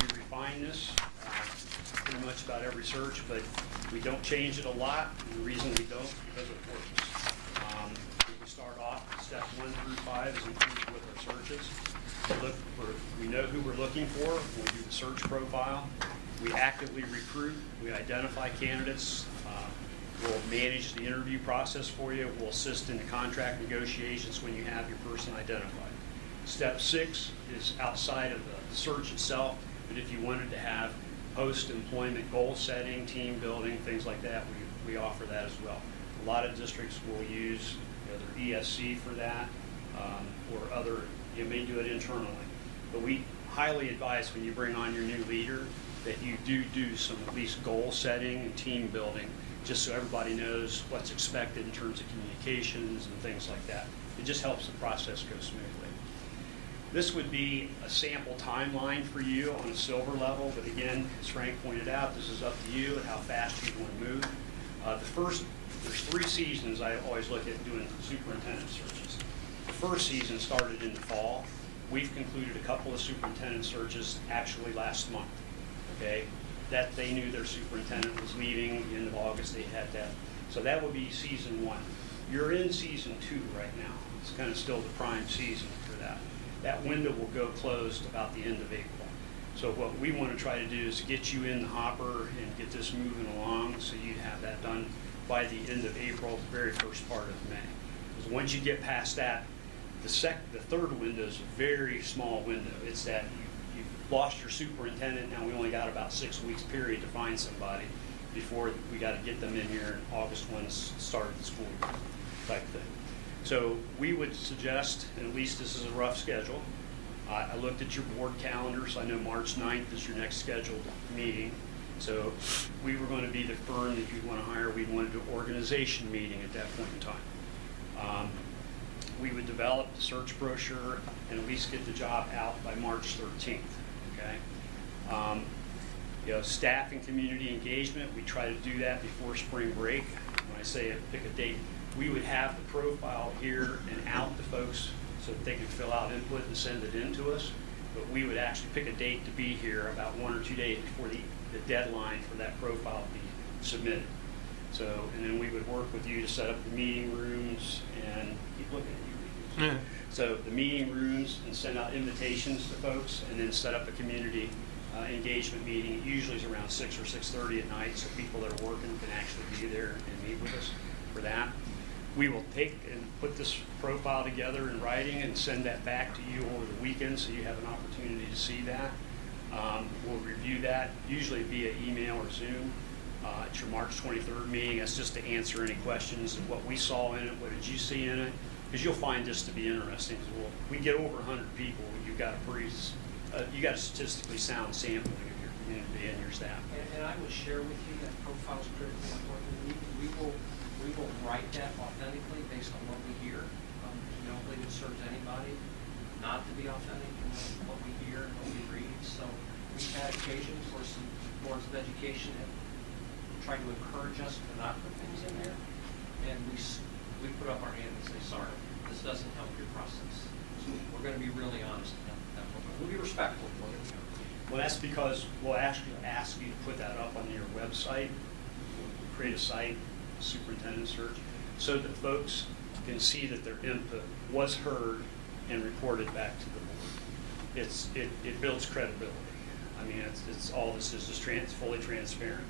We refine this pretty much about every search, but we don't change it a lot. And the reason we don't, because it works. We start off step 1 through 5 is included with our searches. We know who we're looking for when we do the search profile. We actively recruit. We identify candidates. We'll manage the interview process for you. We'll assist in the contract negotiations when you have your person identified. Step 6 is outside of the search itself, but if you wanted to have post-employment goal setting, team building, things like that, we offer that as well. A lot of districts will use their ESC for that, or other, you may do it internally. But we highly advise when you bring on your new leader that you do some at least goal setting and team building, just so everybody knows what's expected in terms of communications and things like that. It just helps the process go smoothly. This would be a sample timeline for you on a silver level, but again, as Frank pointed out, this is up to you and how fast you want to move. There's 3 seasons I always look at doing superintendent searches. The first season started in the fall. We've concluded a couple of superintendent searches actually last month, okay? That they knew their superintendent was leaving the end of August, they had that. So that would be season 1. You're in season 2 right now. It's kind of still the prime season for that. That window will go closed about the end of April. So what we want to try to do is get you in the hopper and get this moving along so you have that done by the end of April, the very first part of May. Because once you get past that, the third window is a very small window. It's that you've lost your superintendent, now we only got about 6 weeks period to find somebody before we got to get them in here in August when it's started the school year type thing. So we would suggest, and at least this is a rough schedule. I looked at your board calendars. I know March 9th is your next scheduled meeting. So we were going to be the firm that you'd want to hire. We'd want to do an organization meeting at that point in time. We would develop the search brochure and at least get the job out by March 13th. Okay. Staff and community engagement, we try to do that before spring break. When I say pick a date, we would have the profile here and out to folks so that they can fill out input and send it in to us. But we would actually pick a date to be here about 1 or 2 days before the deadline for that profile to be submitted. So, and then we would work with you to set up the meeting rooms and keep looking at you. Yeah. So the meeting rooms and send out invitations to folks and then set up a community engagement meeting. It usually is around 6 or 6:30 at night, so people that are working can actually be there and meet with us for that. We will take and put this profile together in writing and send that back to you over the weekend so you have an opportunity to see that. We'll review that, usually via email or Zoom. At your March 23rd meeting, that's just to answer any questions of what we saw in it, what did you see in it, because you'll find this to be interesting. We get over 100 people, you you've got you got a statistically sound sampling of your community and your staff. And I would share with you that profile is critically important. We will write that authentically based on what we hear. We don't believe it serves anybody not to be authentic in what we hear and what we read. So we've had occasions where some boards of education have tried to encourage us to not put things in there. And we put up our hand and say, sorry, this doesn't help your process. So we're going to be really honest about that. We'll be respectful for it. Well, that's because we'll actually ask you to put that up on your website. We'll create a site, superintendent search, so that folks can see that their input was heard and reported back to the board. It builds credibility. I mean, it's all this is just fully transparent.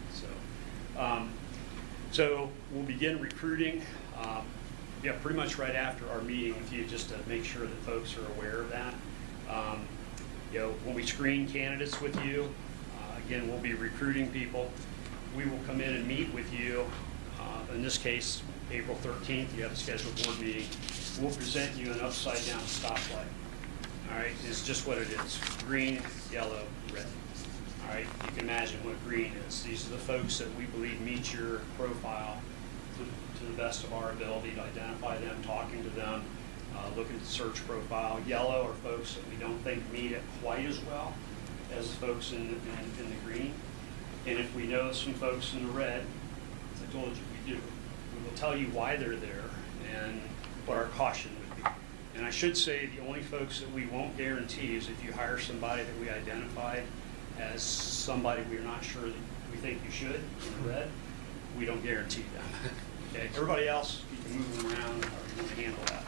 So we'll begin recruiting. Yeah, pretty much right after our meeting with you, just to make sure that folks are aware of that. You know, when we screen candidates with you, again, we'll be recruiting people. We will come in and meet with you. In this case, April 13th, you have a scheduled board meeting. We'll present you an upside-down stoplight. All right, it's just what it is: green, yellow, red. All right, you can imagine what green is. These are the folks that we believe meet your profile to the best of our ability to identify them, talking to them, look at the search profile. Yellow are folks that we don't think meet it quite as well as the folks in the green. And if we know some folks in the red, as I told you we do, we will tell you why they're there and what our caution would be. And I should say the only folks that we won't guarantee is if you hire somebody that we identified as somebody we're not sure that we think you should in the red, we don't guarantee that. Okay, everybody else, you can move them around or you want to handle that.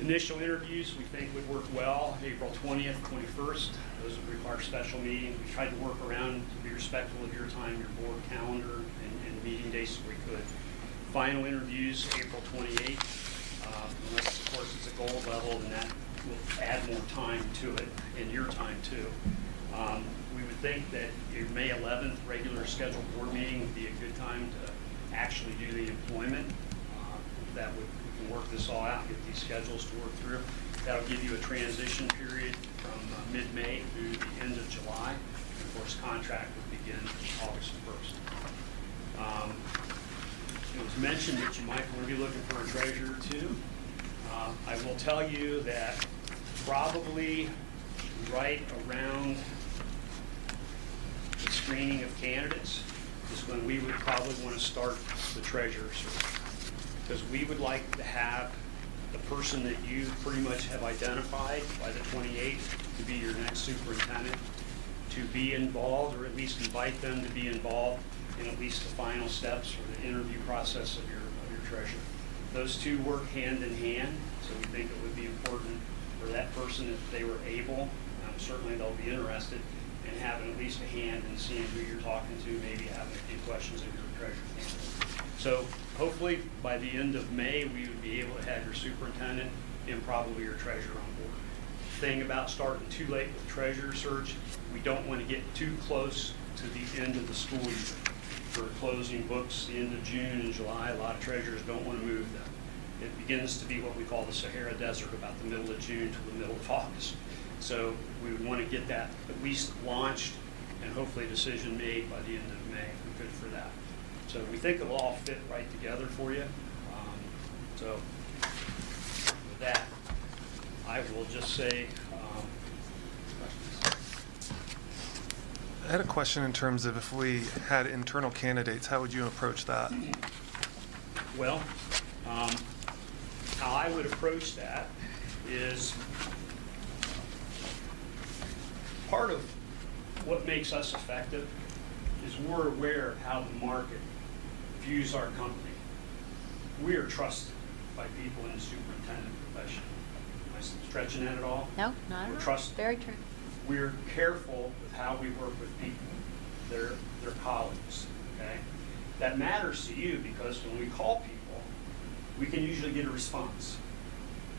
Initial interviews we think would work well, April 20th, 21st. Those would require special meetings. We tried to work around to be respectful of your time, your board calendar, and meeting dates if we could. Final interviews, April 28th. Unless, of course, it's a gold level, then that will add more time to it, and your time too. We would think that your May 11th regular scheduled board meeting would be a good time to actually do the employment. We can work this all out, get these schedules to work through. That'll give you a transition period from mid-May through the end of July. And of course, contract would begin August 1st. It was mentioned that you might want to be looking for a treasurer too. I will tell you that probably right around the screening of candidates is when we would probably want to start the treasurer search. Because we would like to have the person that you pretty much have identified by the 28th to be your next superintendent, to be involved, or at least invite them to be involved in at least the final steps or the interview process of your treasurer. Those two work hand in hand, so we think it would be important for that person, if they were able, certainly they'll be interested in having at least a hand in seeing who you're talking to, maybe having a few questions of your treasurer candidate. So hopefully by the end of May, we would be able to have your superintendent and probably your treasurer on board. Thing about starting too late with treasurer search, we don't want to get too close to the end of the school year. For closing books, the end of June and July, a lot of treasurers don't want to move them. It begins to be what we call the Sahara Desert, about the middle of June to the middle of August. So we would want to get that at least launched and hopefully a decision made by the end of May if we could for that. So we think it'll all fit right together for you. So with that, I will just say, I had a question in terms of if we had internal candidates, how would you approach that? well, how I would approach that is part of what makes us effective is we're aware of how the market views our company. We are trusted by people in the superintendent profession. Am I stretching that at all? No, not at all. We're trusted. Very true. We're careful with how we work with people, their colleagues, okay? That matters to you because when we call people, we can usually get a response.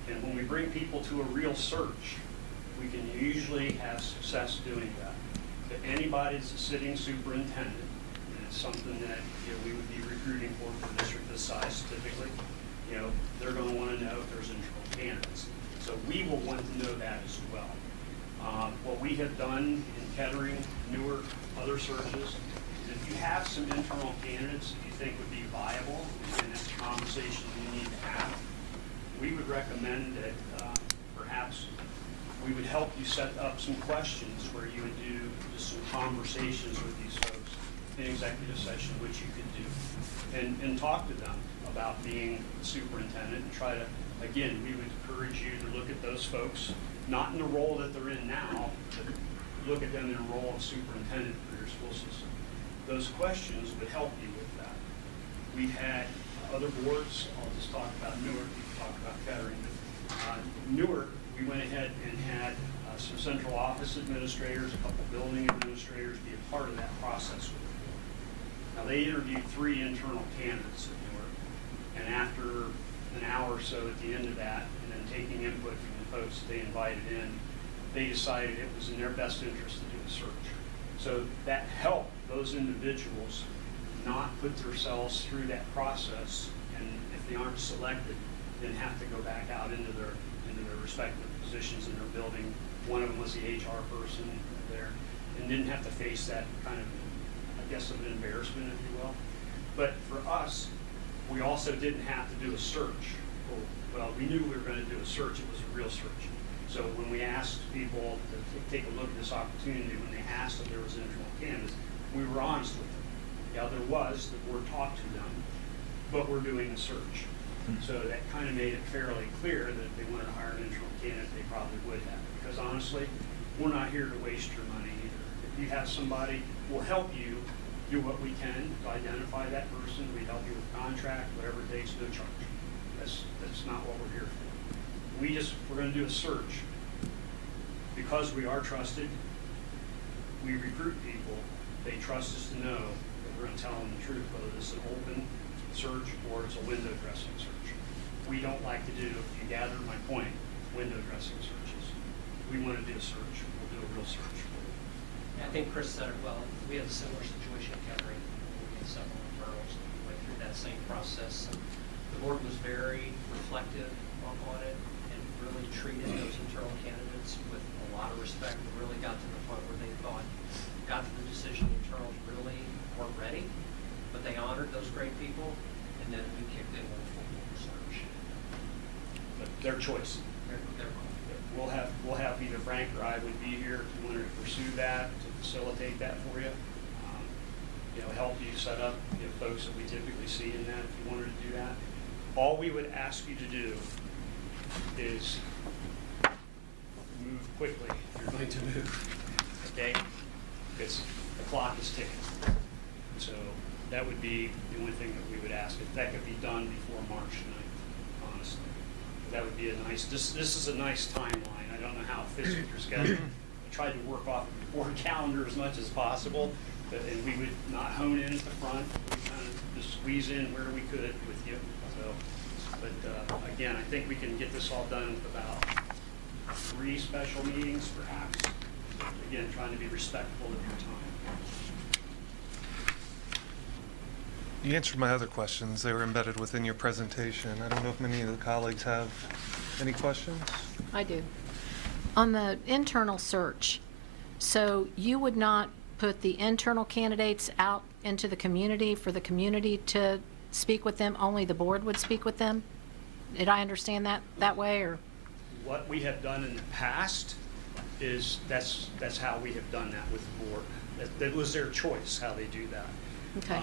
And when we bring people to a real search, we can usually have success doing that. If anybody's a sitting superintendent, and it's something that we would be recruiting for a district this size typically, they're going to want to know if there's internal candidates. So we will want to know that as well. What we have done in Kettering, Newark, other searches, is if you have some internal candidates that you think would be viable, and that's a conversation you need to have, we would recommend that perhaps we would help you set up some questions where you would do just some conversations with these folks in executive session, which you could do, and talk to them about being the superintendent and try to, again, we would encourage you to look at those folks, not in the role that they're in now, but look at them in the role of superintendent for your school system. Those questions would help you with that. We've had other boards, I'll just talk about Newark, you can talk about Kettering, but Newark, we went ahead and had some central office administrators, a couple building administrators be a part of that process with the board. Now, they interviewed 3 internal candidates at Newark, and after an hour or so at the end of that, and then taking input from the folks that they invited in, they decided it was in their best interest to do a search. So that helped those individuals not put themselves through that process, and if they aren't selected, then have to go back out into their respective positions in their building. One of them was the HR person there, and didn't have to face that kind of, I guess, of an embarrassment, if you will. But for us, we also didn't have to do a search. Well, we knew we were going to do a search. It was a real search. So when we asked people to take a look at this opportunity, when they asked if there was internal candidates, we were honest with them. Yeah, there was. The board talked to them, but we're doing a search. So that kind of made it fairly clear that if they wanted to hire an internal candidate, they probably would have. Because honestly, we're not here to waste your money either. If you have somebody, we'll help you do what we can to identify that person. We help you with contract, whatever it takes, no charge. That's not what we're here for. We're going to do a search. Because we are trusted, we recruit people. They trust us to know that we're going to tell them the truth, whether this is an open search or it's a window dressing search. We don't like to do, if you gather my point, window dressing searches. We want to do a search. We'll do a real search. I think Chris said it well. We had a similar situation in Kettering. We had several referrals. We went through that same process. And the board was very reflective on it and really treated those internal candidates with a lot of respect. It really got to the point where they got to the decision the internals really weren't ready, but they honored those great people, and then we kicked in with a full search. But their choice. They're We'll have either Frank or I would be here if you wanted to pursue that, to facilitate that for you. Help you set up folks that we typically see in that if you wanted to do that. All we would ask you to do is move quickly if you're going to move, okay? Because the clock is ticking. So that would be the only thing that we would ask. If that could be done before March 9th, honestly. That would be a nice, this is a nice timeline. I don't know how it fits with your schedule. I tried to work off the board calendar as much as possible, and we would not hone in at the front. We kind of just squeeze in where we could with you. But again, I think we can get this all done with about 3 special meetings, perhaps. Again, trying to be respectful of your time. You answered my other questions. They were embedded within your presentation. I don't know if many of the colleagues have any questions? I do. On the internal search, so you would not put the internal candidates out into the community for the community to speak with them, only the board would speak with them? Did I understand that way, or? What we have done in the past is that's how we have done that with the board. That was their choice, how they do that. Okay.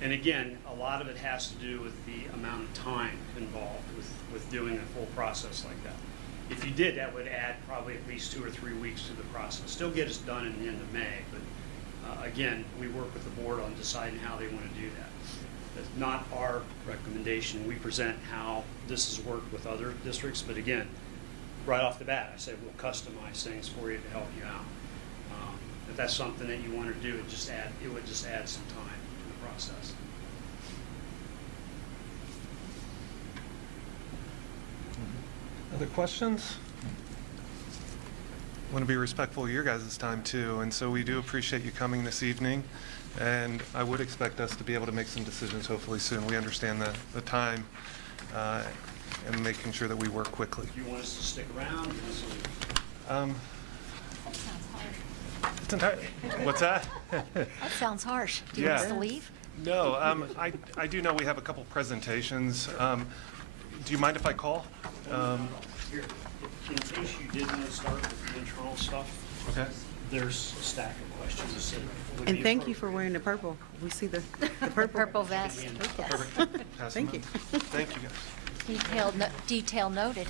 And again, a lot of it has to do with the amount of time involved with doing a full process like that. If you did, that would add probably at least 2 or 3 weeks to the process. Still get us done in the end of May, but again, we work with the board on deciding how they want to do that. That's not our recommendation. We present how this has worked with other districts, but again, right off the bat, I said we'll customize things for you to help you out. If that's something that you want to do, it would just add some time to the process. Other questions? I want to be respectful of your guys' time too, and so we do appreciate you coming this evening, and I would expect us to be able to make some decisions hopefully soon. We understand the time and making sure that we work quickly. Do you want us to stick around? Do you want us to leave? That sounds harsh. It's entirely, what's that? That sounds harsh. Do you want us Yeah. to leave? No, I do know we have a couple presentations. Do you mind if I call? Here, in case you did want to start with the internal stuff, Okay. there's a stack of questions that would And be thank you for appropriate. wearing the purple. We see the The purple. purple vest. Yes. Pass Thank them you. out. Thank you, guys. Detail noted.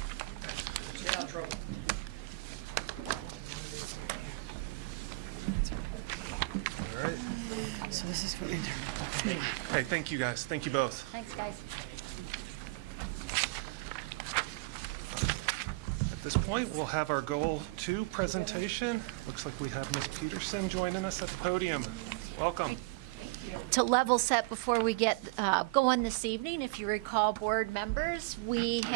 Stay out of trouble. All right. So this is for internal. Hey, thank you, guys. Thank you both. Thanks, guys. At this point, we'll have our Goal 2 presentation. Looks like we have Ms. Peterson joining us at the podium. Welcome. To level set before we get going this evening, if you recall, board members, we've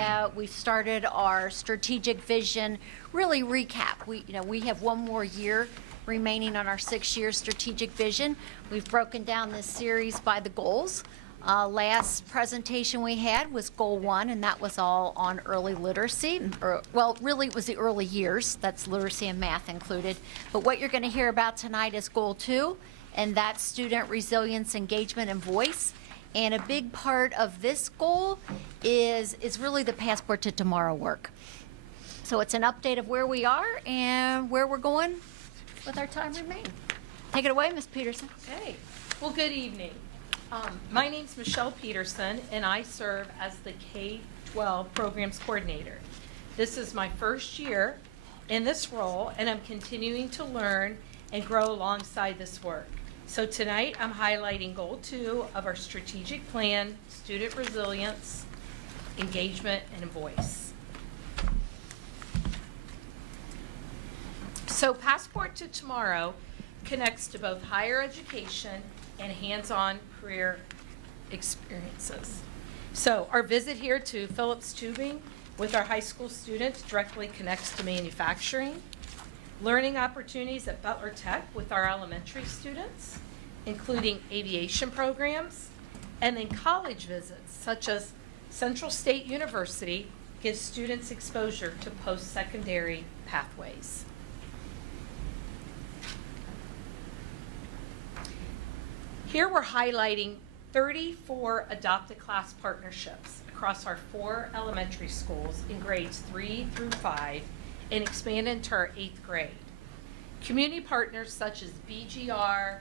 started our strategic vision really recap. We have one more year remaining on our 6-year strategic vision. We've broken down this series by the goals. Last presentation we had was Goal 1, and that was all on early literacy. Really, it was the early years. That's literacy and math included. But what you're going to hear about tonight is Goal 2, and that's student resilience, engagement, and voice. And a big part of this goal is really the Passport to Tomorrow work. So it's an update of where we are and where we're going with our time remaining. Take it away, Ms. Peterson. Okay. Well, good evening. My name's Michelle Peterson, and I serve as the K-12 Programs Coordinator. This is my first year in this role, and I'm continuing to learn and grow alongside this work. So tonight, I'm highlighting Goal 2 of our strategic plan, student resilience, engagement, and voice. So Passport to Tomorrow connects to both higher education and hands-on career experiences. So our visit here to Phillips Tubing with our high school students directly connects to manufacturing, learning opportunities at Butler Tech with our elementary students, including aviation programs, and then college visits such as Central State University gives students exposure to post-secondary pathways. Here we're highlighting 34 adopt-a-class partnerships across our 4 elementary schools in grades 3 through 5 and expand into our 8th grade. Community partners such as BGR,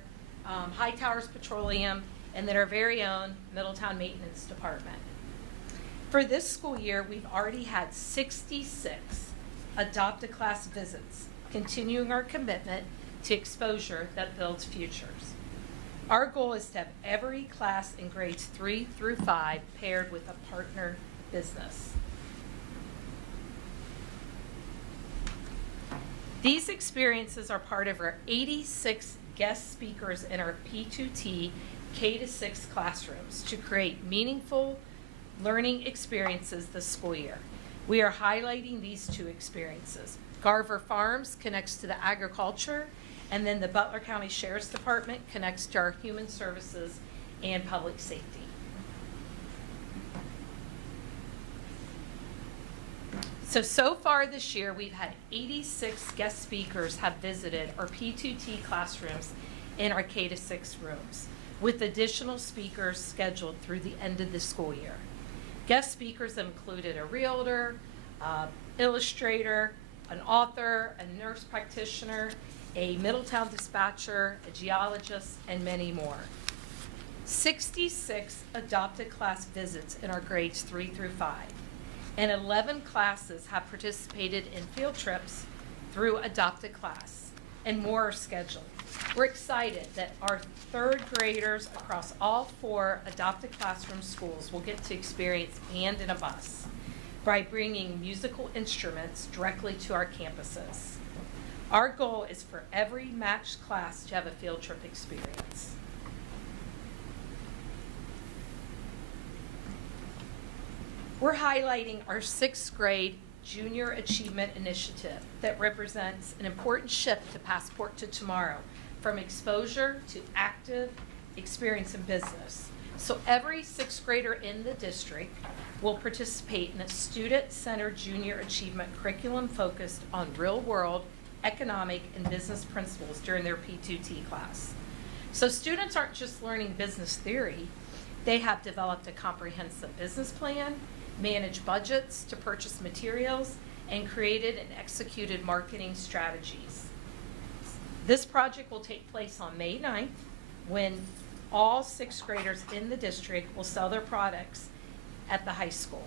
High Towers Petroleum, and then our very own Middletown Maintenance Department. For this school year, we've already had 66 adopt-a-class visits, continuing our commitment to exposure that builds futures. Our goal is to have every class in grades 3 through 5 paired with a partner business. These experiences are part of our 86 guest speakers in our P2T K-6 classrooms to create meaningful learning experiences this school year. We are highlighting these 2 experiences. Garver Farms connects to the agriculture, and then the Butler County Sheriff's Department connects to our human services and public safety. So far this year, we've had 86 guest speakers have visited our P2T classrooms in our K-6 rooms, with additional speakers scheduled through the end of the school year. Guest speakers have included a realtor, illustrator, an author, a nurse practitioner, a Middletown dispatcher, a geologist, and many more. 66 adopted class visits in our grades 3 through 5, and 11 classes have participated in field trips through adopted class, and more are scheduled. We're excited that our 3rd graders across all 4 adopted classroom schools will get to experience Band in a Bus by bringing musical instruments directly to our campuses. Our goal is for every matched class to have a field trip experience. We're highlighting our 6th grade Junior Achievement Initiative that represents an important shift to Passport to Tomorrow, from exposure to active experience in business. So every 6th grader in the district will participate in a student-centered junior achievement curriculum focused on real-world economic and business principles during their P2T class. So students aren't just learning business theory, they have developed a comprehensive business plan, managed budgets to purchase materials, and created and executed marketing strategies. This project will take place on May 9th, when all sixth graders in the district will sell their products at the high school.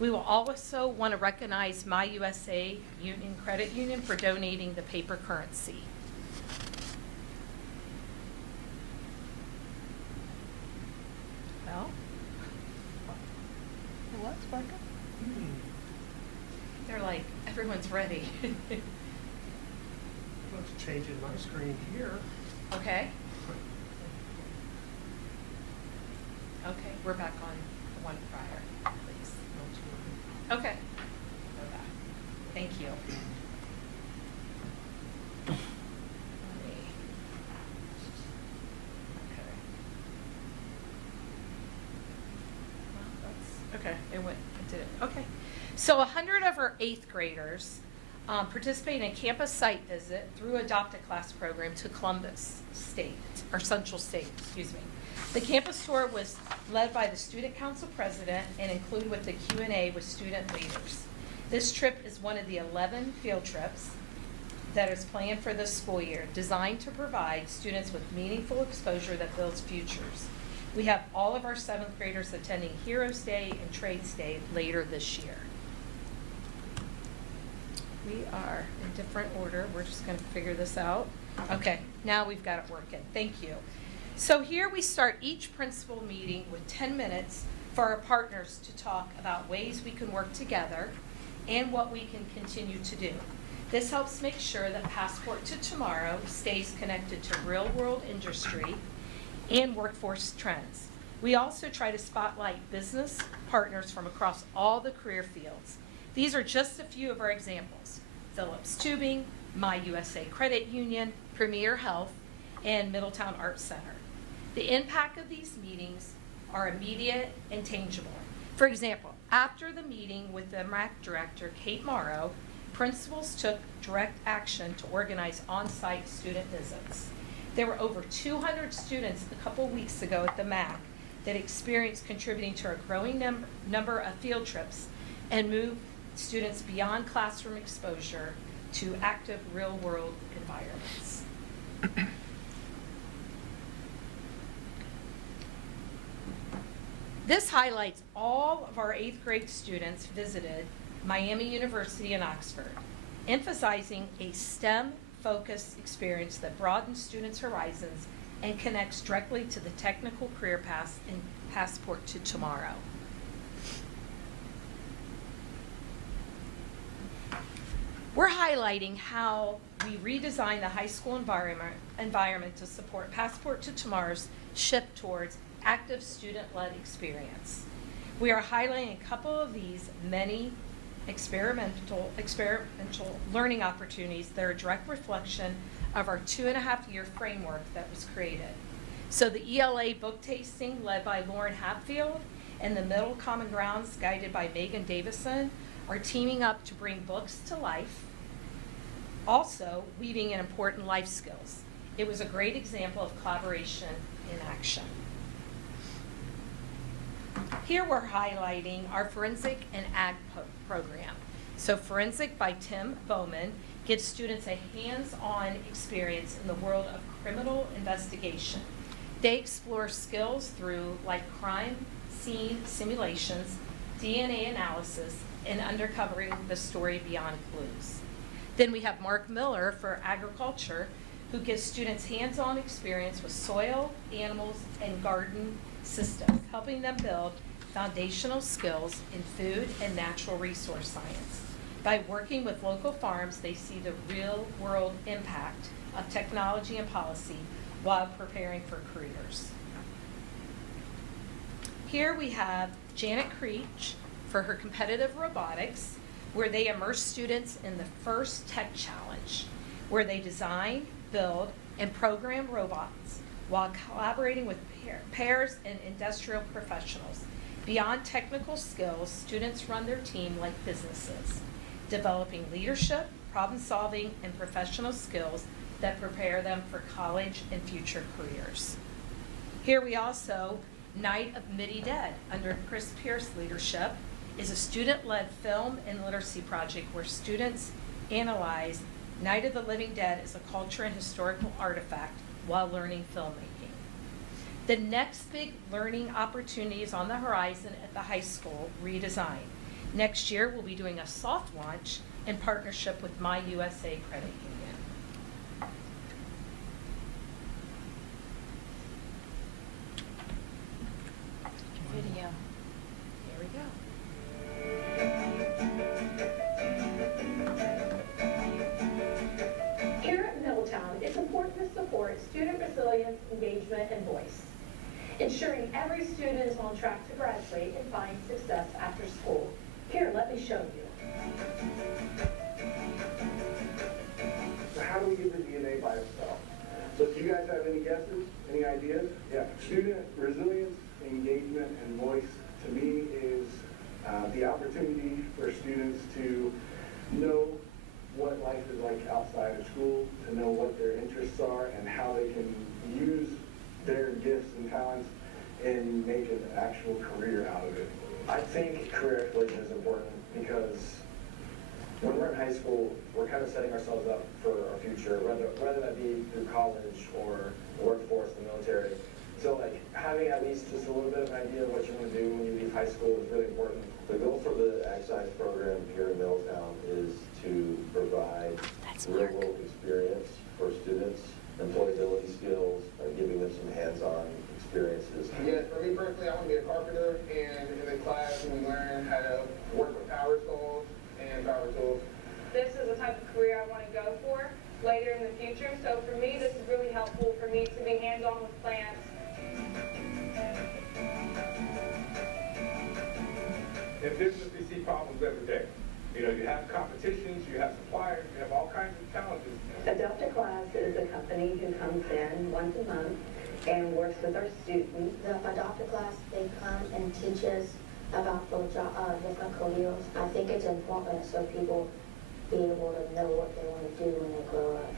We will also want to recognize My USA Union Credit Union for donating the paper currency. Well, What's working? they're like, everyone's ready. Let's change in my screen here. Okay? Okay, we're back on the one prior, please. Okay. Go back. Thank you. Let me- Okay. Well, okay, it did it. Okay. So 100 of our 8th graders participated in a campus site visit through Adopt a Class program to Columbus State, or Central State, excuse me. The campus tour was led by the student council president and included with the Q&A with student leaders. This trip is one of the 11 field trips that is planned for this school year, designed to provide students with meaningful exposure that builds futures. We have all of our 7th graders attending Heroes Day and Trades Day later this year. We are in different order. We're just going to figure this out. Okay, now we've got it working. Thank you. So here we start each principal meeting with 10 minutes for our partners to talk about ways we can work together and what we can continue to do. This helps make sure that Passport to Tomorrow stays connected to real-world industry and workforce trends. We also try to spotlight business partners from across all the career fields. These are just a few of our examples: Phillips Tubing, My USA Credit Union, Premier Health, and Middletown Arts Center. The impact of these meetings are immediate and tangible. For example, after the meeting with the MAC director, Kate Morrow, principals took direct action to organize on-site student visits. There were over 200 students a couple weeks ago at the MAC that experienced contributing to a growing number of field trips and moved students beyond classroom exposure to active real-world environments. This highlights all of our 8th grade students visited Miami University in Oxford, emphasizing a STEM-focused experience that broadens students' horizons and connects directly to the technical career paths in Passport to Tomorrow. We're highlighting how we redesigned the high school environment to support Passport to Tomorrow's shift towards active student-led experience. We are highlighting a couple of these many experimental learning opportunities that are a direct reflection of our 2.5-year framework that was created. So the ELA book tasting led by Lauren Hatfield and the Middle Common Grounds guided by Megan Davison are teaming up to bring books to life, also weaving in important life skills. It was a great example of collaboration in action. Here we're highlighting our Forensic and Ag program. So Forensic by Tim Bowman gives students a hands-on experience in the world of criminal investigation. They explore skills through like crime scene simulations, DNA analysis, and uncovering the story beyond clues. Then we have Mark Miller for Agriculture, who gives students hands-on experience with soil, animals, and garden systems, helping them build foundational skills in food and natural resource science. By working with local farms, they see the real-world impact of technology and policy while preparing for careers. Here we have Janet Creech for her competitive robotics, where they immerse students in the first tech challenge, where they design, build, and program robots while collaborating with pairs and industrial professionals. Beyond technical skills, students run their team like businesses, developing leadership, problem-solving, and professional skills that prepare them for college and future careers. Here we also, Night of Midi Dead, under Chris Pierce's leadership, is a student-led film and literacy project where students analyze Night of the Living Dead as a culture and historical artifact while learning filmmaking. The next big learning opportunity is on the horizon at the high school, redesign. Next year, we'll be doing a soft launch in partnership with My USA Credit Union. Video. Here we go. Here at Middletown, it's important to support student resilience, engagement, and voice, ensuring every student is on track to graduate and find success after school. Here, let me show you. So how do we get the DNA by itself? So do you guys have any guesses, any ideas? Yeah, student resilience, engagement, and voice to me is the opportunity for students to know what life is like outside of school, to know what their interests are and how they can use their gifts and talents and make an actual career out of it. I think career exploration is important because when we're in high school, we're kind of setting ourselves up for our future, whether that be through college or the workforce, the military. So like having at least just a little bit of an idea of what you want to do when you leave high school is really important. The goal for the Ag Science program here in Middletown is to provide real-world experience for students, employability skills, giving them some hands-on experiences. Yeah, for me personally, I want to be a carpenter, and in the class we learn how to work with power tools and power tools. This is the type of career I want to go for later in the future. So for me, this is really helpful for me to be hands-on with plants. In business, we see problems every day. You know, you have competitions, you have suppliers, you have all kinds of challenges. Adopt a Class is a company who comes in once a month and works with our students. The Adopt a Class, they come and teach us about the different careers. I think it's important so people be able to know what they want to do when they grow up.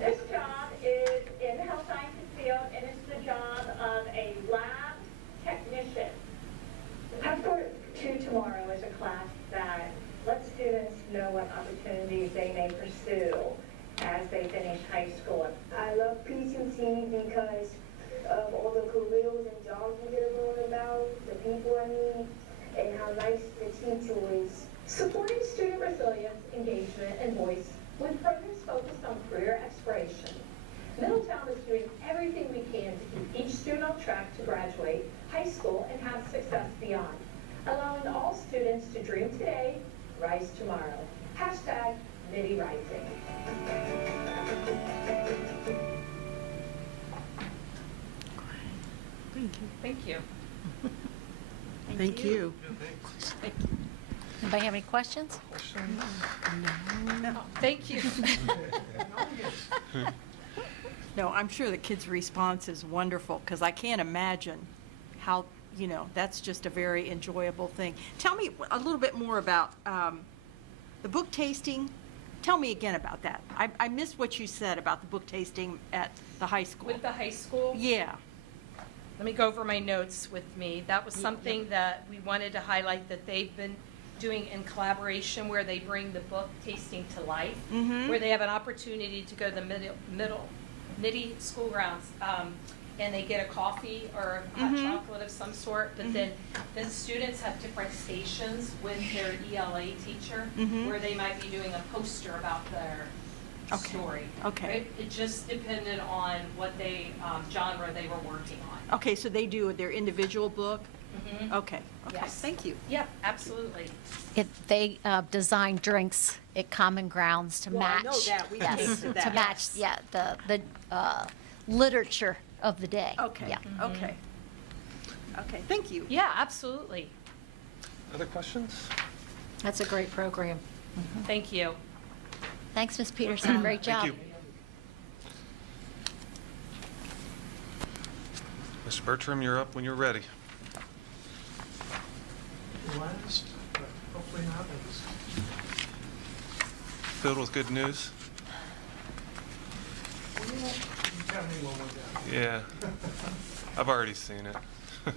This job is in the health sciences field, and it's the job of a lab technician. Passport to Tomorrow is a class that lets students know what opportunities they may pursue as they finish high school. I love PCT because of all the careers and jobs we get to learn about, the people I meet, and how nice the teacher is. Supporting student resilience, engagement, and voice with programs focused on career exploration. Middletown is doing everything we can to keep each student on track to graduate high school and have success beyond, allowing all students to dream today, rise tomorrow. Hashtag Midi Rising. Thank you. Thank you. Anybody have any questions? Thank you. No, I'm sure the kids' response is wonderful, because I can't imagine how, that's just a very enjoyable thing. Tell me a little bit more about the book tasting. Tell me again about that. I missed what you said about the book tasting at the high school. With the high school? Yeah. Let me go over my notes with me. That was something that we wanted to highlight that they've been doing in collaboration, where they bring the book tasting to life, where they have an opportunity to go to the Midi school grounds, and they get a coffee or a hot chocolate of some sort, but then the students have different stations with their ELA teacher, where they might be doing a poster about their story. Okay. It just depended on what genre they were working on. Okay, so they do their individual book? Okay, Yes. thank you. Yep, absolutely. They design drinks at Common Grounds to Well, match. I know that. We yes, tasted that. to match, the literature of the day. Okay, Yeah. okay. Okay, thank you. Yeah, absolutely. Other questions? That's a great program. Thank you. Thanks, Ms. Peterson. Great job. Thank you. Mr. Bertram, you're up when you're ready. Last, but hopefully not least. Filled with good news? Well, you tell me when we're done. Yeah. I've already seen it. Yes.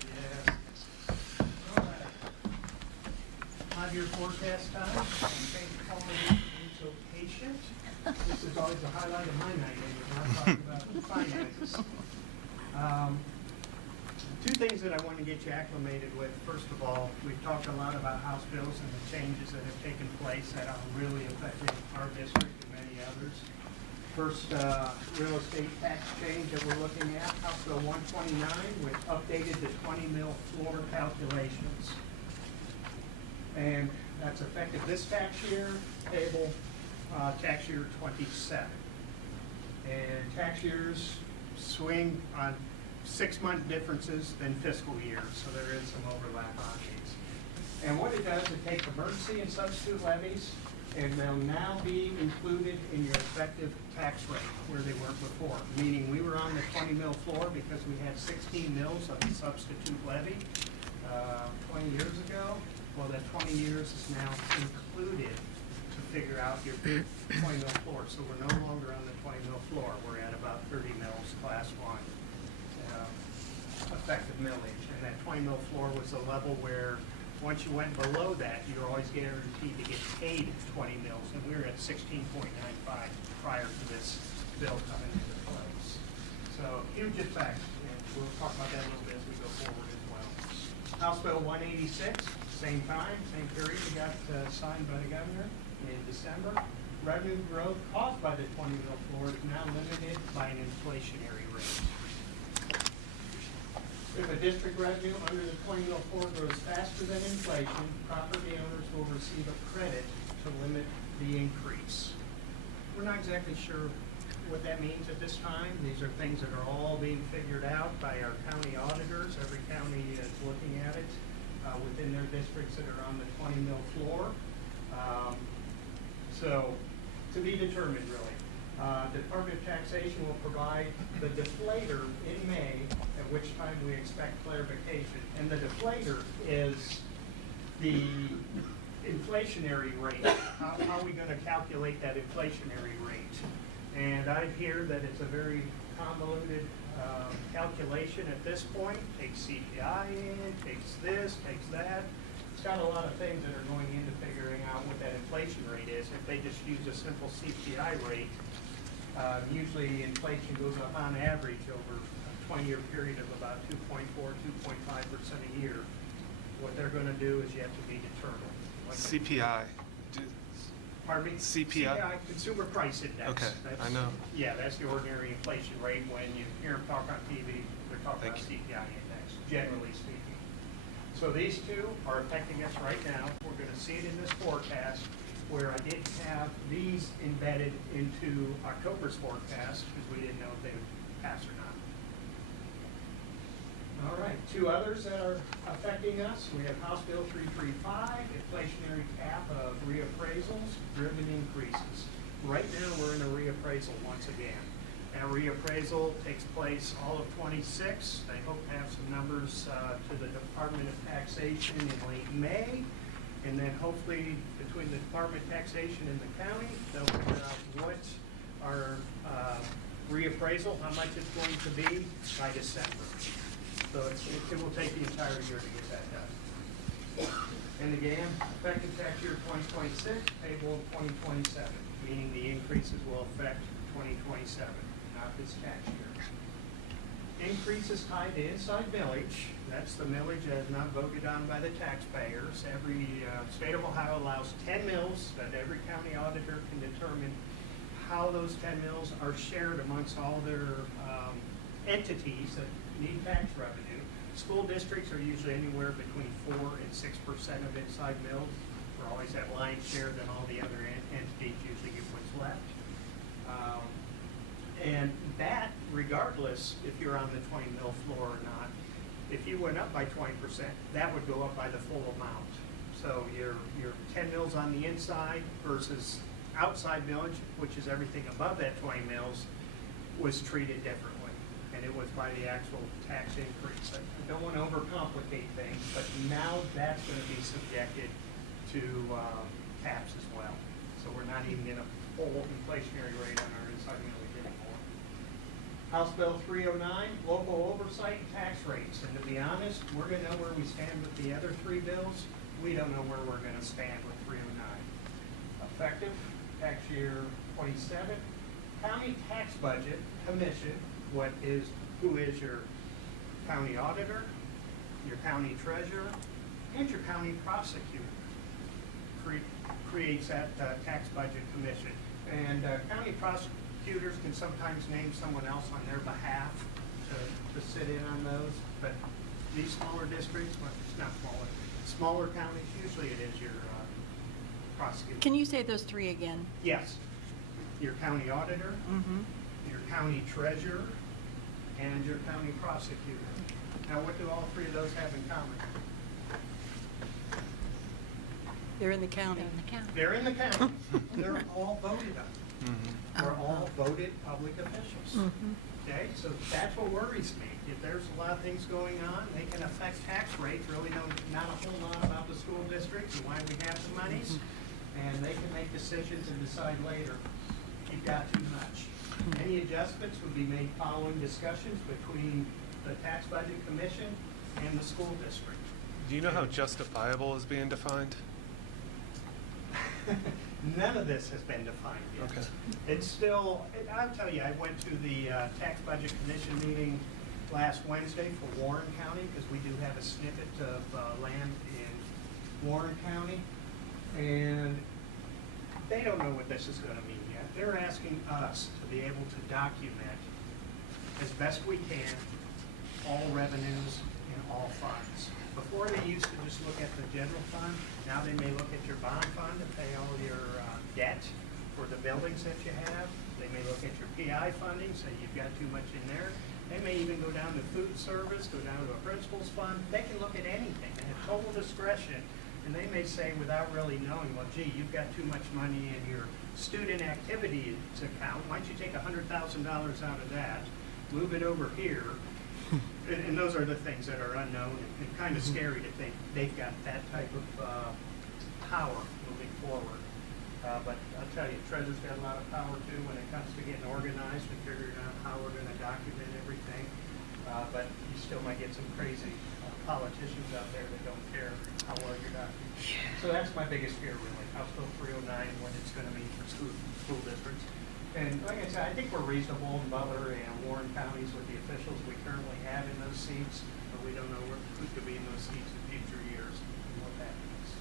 All right. 5-year forecast time. Thank you for being so patient. This is always the highlight of my night, when I'm talking about finances. Two things that I want to get you acclimated with. First of all, we've talked a lot about House bills and the changes that have taken place that are really affecting our district and many others. First, real estate tax change that we're looking at, House Bill 129, which updated the 20 mil floor calculations. And that's effective this tax year, payable tax year 27. And tax years swing on 6-month differences than fiscal years, so there is some overlap on these. And what it does, it takes emergency and substitute levies, and they'll now be included in your effective tax rate where they weren't before. Meaning we were on the 20 mil floor because we had 16 mils of the substitute levy 20 years ago. Well, that 20 years is now included to figure out your 20 mil floor. So we're no longer on the 20 mil floor. We're at about 30 mils class 1. Effective millage, and that 20 mil floor was a level where once you went below that, you're always guaranteed to get paid 20 mils, and we were at 16.95 prior to this bill coming into place. So huge effect, and we'll talk about that a little bit as we go forward as well. House Bill 186, same time, same period, we got signed by the governor in December. Revenue growth caused by the 20 mil floor is now limited by an inflationary rate. If a district revenue under the 20 mil floor grows faster than inflation, property owners will receive a credit to limit the increase. We're not exactly sure what that means at this time. These are things that are all being figured out by our county auditors. Every county is looking at it within their districts that are on the 20 mil floor. So to be determined, really. The Department of Taxation will provide the deflator in May, at which time we expect clarification. And the deflator is the inflationary rate. How are we going to calculate that inflationary rate? And I hear that it's a very convoluted calculation at this point. Takes CPI in, takes this, takes that. It's got a lot of things that are going into figuring out what that inflation rate is. If they just use a simple CPI rate, usually inflation goes up on average over a 20-year period of about 2.4, 2.5% a year. What they're going to do is yet to be determined. CPI. Pardon me? CPI? CPI, Consumer Price Index. Okay, That's- I know. Yeah, that's the ordinary inflation rate. When you hear them talk on TV, they're talking about Thank you. CPI index, generally speaking. So these two are affecting us right now. We're going to see it in this forecast, where I didn't have these embedded into October's forecast because we didn't know if they would pass or not. All right, two others that are affecting us. We have House Bill 335, inflationary cap of reappraisals, driven increases. Right now, we're in a reappraisal once again. That reappraisal takes place all of 26. They hope to have some numbers to the Department of Taxation in late May. And then hopefully between the Department of Taxation and the county, they'll figure out what our reappraisal, how much it's going to be by December. So it will take the entire year to get that done. And again, effective tax year 2026, payable in 2027, meaning the increases will affect 2027, not this tax year. Increases tied to inside millage. That's the millage that is not voted on by the taxpayers. Every state of Ohio allows 10 mills that every county auditor can determine how those 10 mills are shared amongst all their entities that need tax revenue. School districts are usually anywhere between 4% and 6% of inside mills. We always have lion's share, then all the other entities usually get what's left. And that, regardless if you're on the 20 mil floor or not, if you went up by 20%, that would go up by the full amount. So your 10 mils on the inside versus outside millage, which is everything above that 20 mils, was treated differently. And it was by the actual tax increase. I don't want to overcomplicate things, but now that's going to be subjected to caps as well. So we're not even in a full inflationary rate on our inside millage anymore. House Bill 309, local oversight and tax rates. And to be honest, we're going to know where we stand with the other three bills. We don't know where we're going to stand with 309. Effective tax year 27. County Tax Budget Commission, who is your county auditor, your county treasurer, and your county prosecutor, creates that tax budget commission. And county prosecutors can sometimes name someone else on their behalf to sit in on those, but these smaller districts, well, it's not smaller counties, usually it is your prosecutor. Can you say those three again? Yes. Your county auditor, your county treasurer, and your county prosecutor. Now, what do all three of those have in common? They're in the county. They're in the county. They're all voted on. We're all voted public officials. Okay, so that's what worries me. If there's a lot of things going on, they can affect tax rates, really know not a whole lot about the school districts and why we have the monies, and they can make decisions and decide later, you've got too much. Any adjustments would be made following discussions between the tax budget commission and the school district. Do you know how justifiable is being defined? None of this has been defined yet. Okay. It's still, I'll tell you, I went to the tax budget commission meeting last Wednesday for Warren County, because we do have a snippet of land in Warren County, and they don't know what this is going to mean yet. They're asking us to be able to document as best we can all revenues and all funds. Before, they used to just look at the general fund. Now they may look at your bond fund and pay all your debt for the buildings that you have. They may look at your PI funding, say you've got too much in there. They may even go down to food service, go down to a principal's fund. They can look at anything. They have total discretion. And they may say, without really knowing, well, gee, you've got too much money in your student activities account. Why don't you take $100,000 out of that, move it over here? And those are the things that are unknown and kind of scary to think they've got that type of power moving forward. But I'll tell you, Treasurer's got a lot of power too when it comes to getting organized and figuring out how we're going to document everything. But you still might get some crazy politicians out there that don't care how well you're documenting. So that's my biggest fear, really, House Bill 309 and what it's going to mean for school districts. And like I said, I think we're reasonable in Butler and Warren counties with the officials we currently have in those seats, but we don't know who could be in those seats in future years and what that means.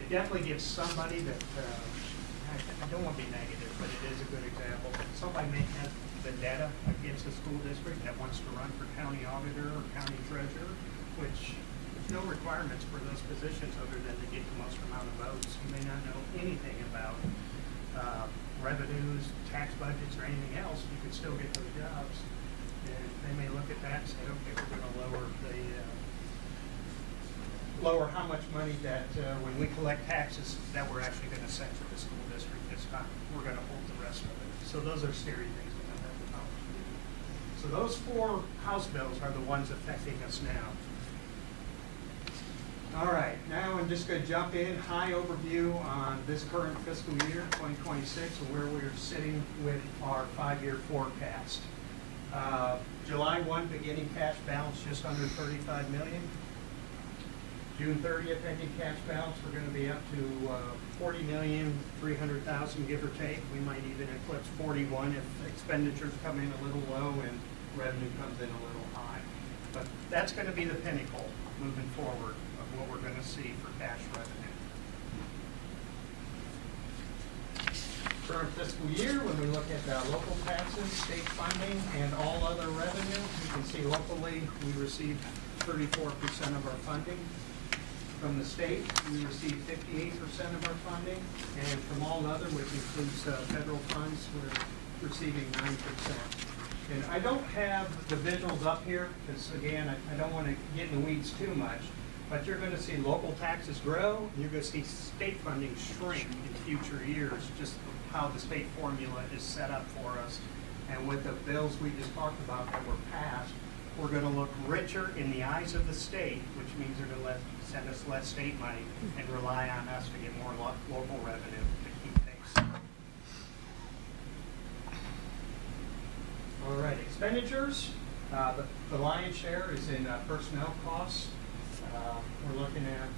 It definitely gives somebody that, I don't want to be negative, but it is a good example. Somebody may have vendetta against a school district that wants to run for county auditor or county treasurer, which there's no requirements for those positions other than to get the most amount of votes. You may not know anything about revenues, tax budgets, or anything else. You can still get those jobs. And they may look at that and say, okay, we're going to lower how much money that when we collect taxes that we're actually going to send to the school district this time. We're going to hold the rest of it. So those are scary things we don't have to know. So those four House bills are the ones affecting us now. All right, now I'm just going to jump in, high overview on this current fiscal year, 2026, and where we're sitting with our 5-year forecast. July 1 beginning cash balance just under $35 million. June 30th ending cash balance, we're going to be up to $40,300,000, give or take. We might even eclipse 41 if expenditures come in a little low and revenue comes in a little high. But that's going to be the pinnacle moving forward of what we're going to see for cash revenue. Current fiscal year, when we look at local taxes, state funding, and all other revenue, you can see locally we received 34% of our funding. From the state, we received 58% of our funding, and from all other, which includes federal funds, we're receiving 9%. And I don't have the visuals up here, because again, I don't want to get in the weeds too much, but you're going to see local taxes grow, and you're going to see state funding shrink in future years, just how the state formula is set up for us And with the bills we just talked about that were passed, we're going to look richer in the eyes of the state, which means they're going to send us less state money and rely on us to get more local revenue to keep pace. All right, expenditures. The lion's share is in personnel costs. We're looking at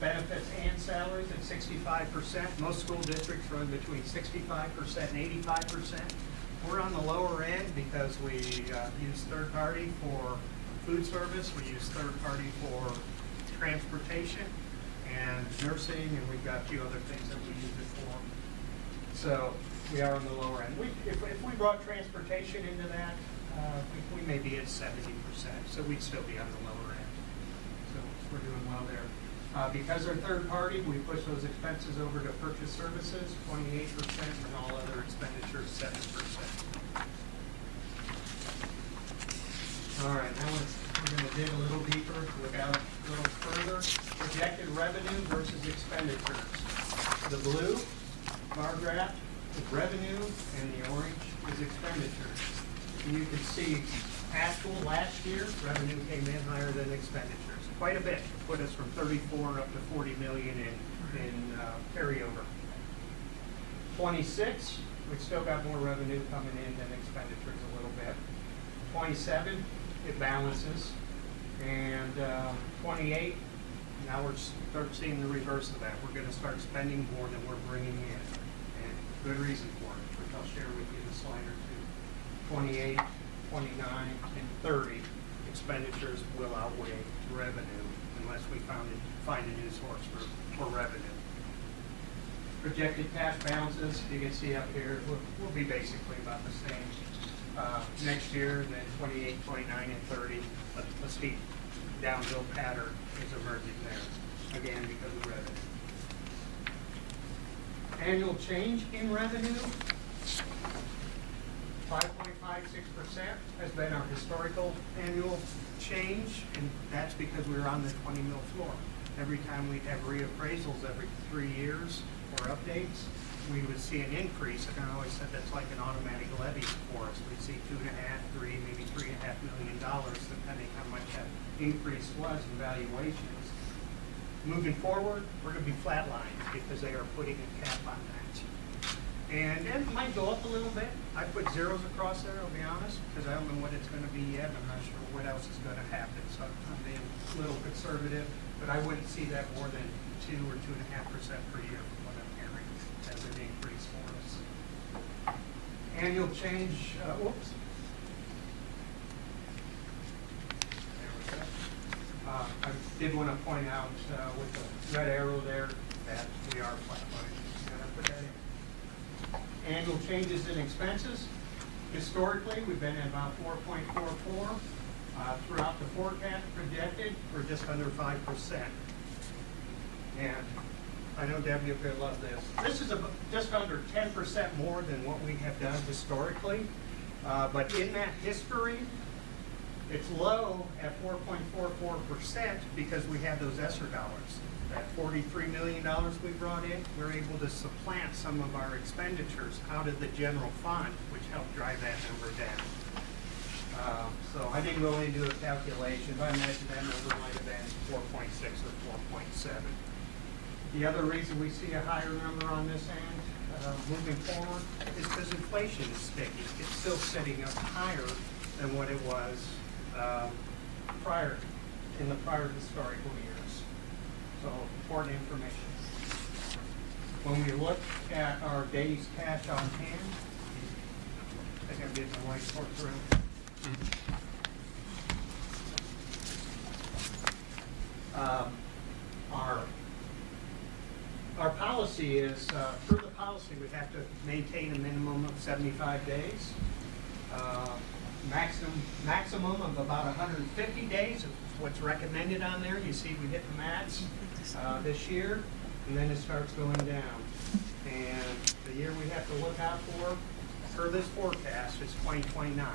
benefits and salaries at 65%. Most school districts run between 65% and 85%. We're on the lower end because we use third party for food service, we use third party for transportation and nursing, and we've got a few other things that we use it for. So we are on the lower end. If we brought transportation into that, we may be at 70%, so we'd still be on the lower end. So we're doing well there. Because they're third party, we push those expenses over to purchase services, 28%, and all other expenditures, 7%. All right, now we're going to dig a little deeper, look out a little further. Projected revenue versus expenditures. The blue bar graph is revenue, and the orange is expenditures. And you can see actual last year, revenue came in higher than expenditures. Quite a bit, put us from 34 up to 40 million in carryover. 26, we still got more revenue coming in than expenditures a little bit. 27, it balances. And 28, now we're start seeing the reverse of that. We're going to start spending more than we're bringing in. And good reason for it, which I'll share with you in a slide or two. 28, 29, and 30, expenditures will outweigh revenue unless we find a new source for revenue. Projected cash balances, you can see up here, will be basically about the same next year, then 28, 29, and 30. A steep downhill pattern is emerging there, again because of revenue. Annual change in revenue, 5.56% has been our historical annual change, and that's because we're on the 20 mil floor. Every time we have reappraisals every 3 years or updates, we would see an increase, and I always said that's like an automatic levy for us. We'd see $2.5, $3, maybe $3.5 million, depending how much that increase was in valuations. Moving forward, we're going to be flatlined because they are putting a cap on that. And it might go up a little bit. I put zeros across there, I'll be honest, because I don't know what it's going to be yet. I'm not sure what else is going to happen. So I'm being a little conservative, but I wouldn't see that more than 2 or 2.5% per year from what I'm hearing as an increase for us. Annual change, whoops. There we go. I did want to point out with the red arrow there that we are flatlined. And I put that in. Annual changes in expenses. Historically, we've been at about 4.44. Throughout the forecast projected, we're just under 5%. And I know Debbie will love this. This is just under 10% more than what we have done historically. But in that history, it's low at 4.44% because we have those ESSER dollars. That $43 million we brought in, we're able to supplant some of our expenditures out of the general fund, which helped drive that number down. So I didn't go into a calculation, but I imagine that number might have been 4.6 or 4.7. The other reason we see a higher number on this end moving forward is because inflation is sticky. It's still sitting up higher than what it was in the prior historical years. So important information. When we look at our days cash on hand, I think I'm getting the white torch around. Our policy is, through the policy, we have to maintain a minimum of 75 days. Maximum of about 150 days is what's recommended on there. You see we hit the max this year, and then it starts going down. And the year we have to look out for this forecast is 2029.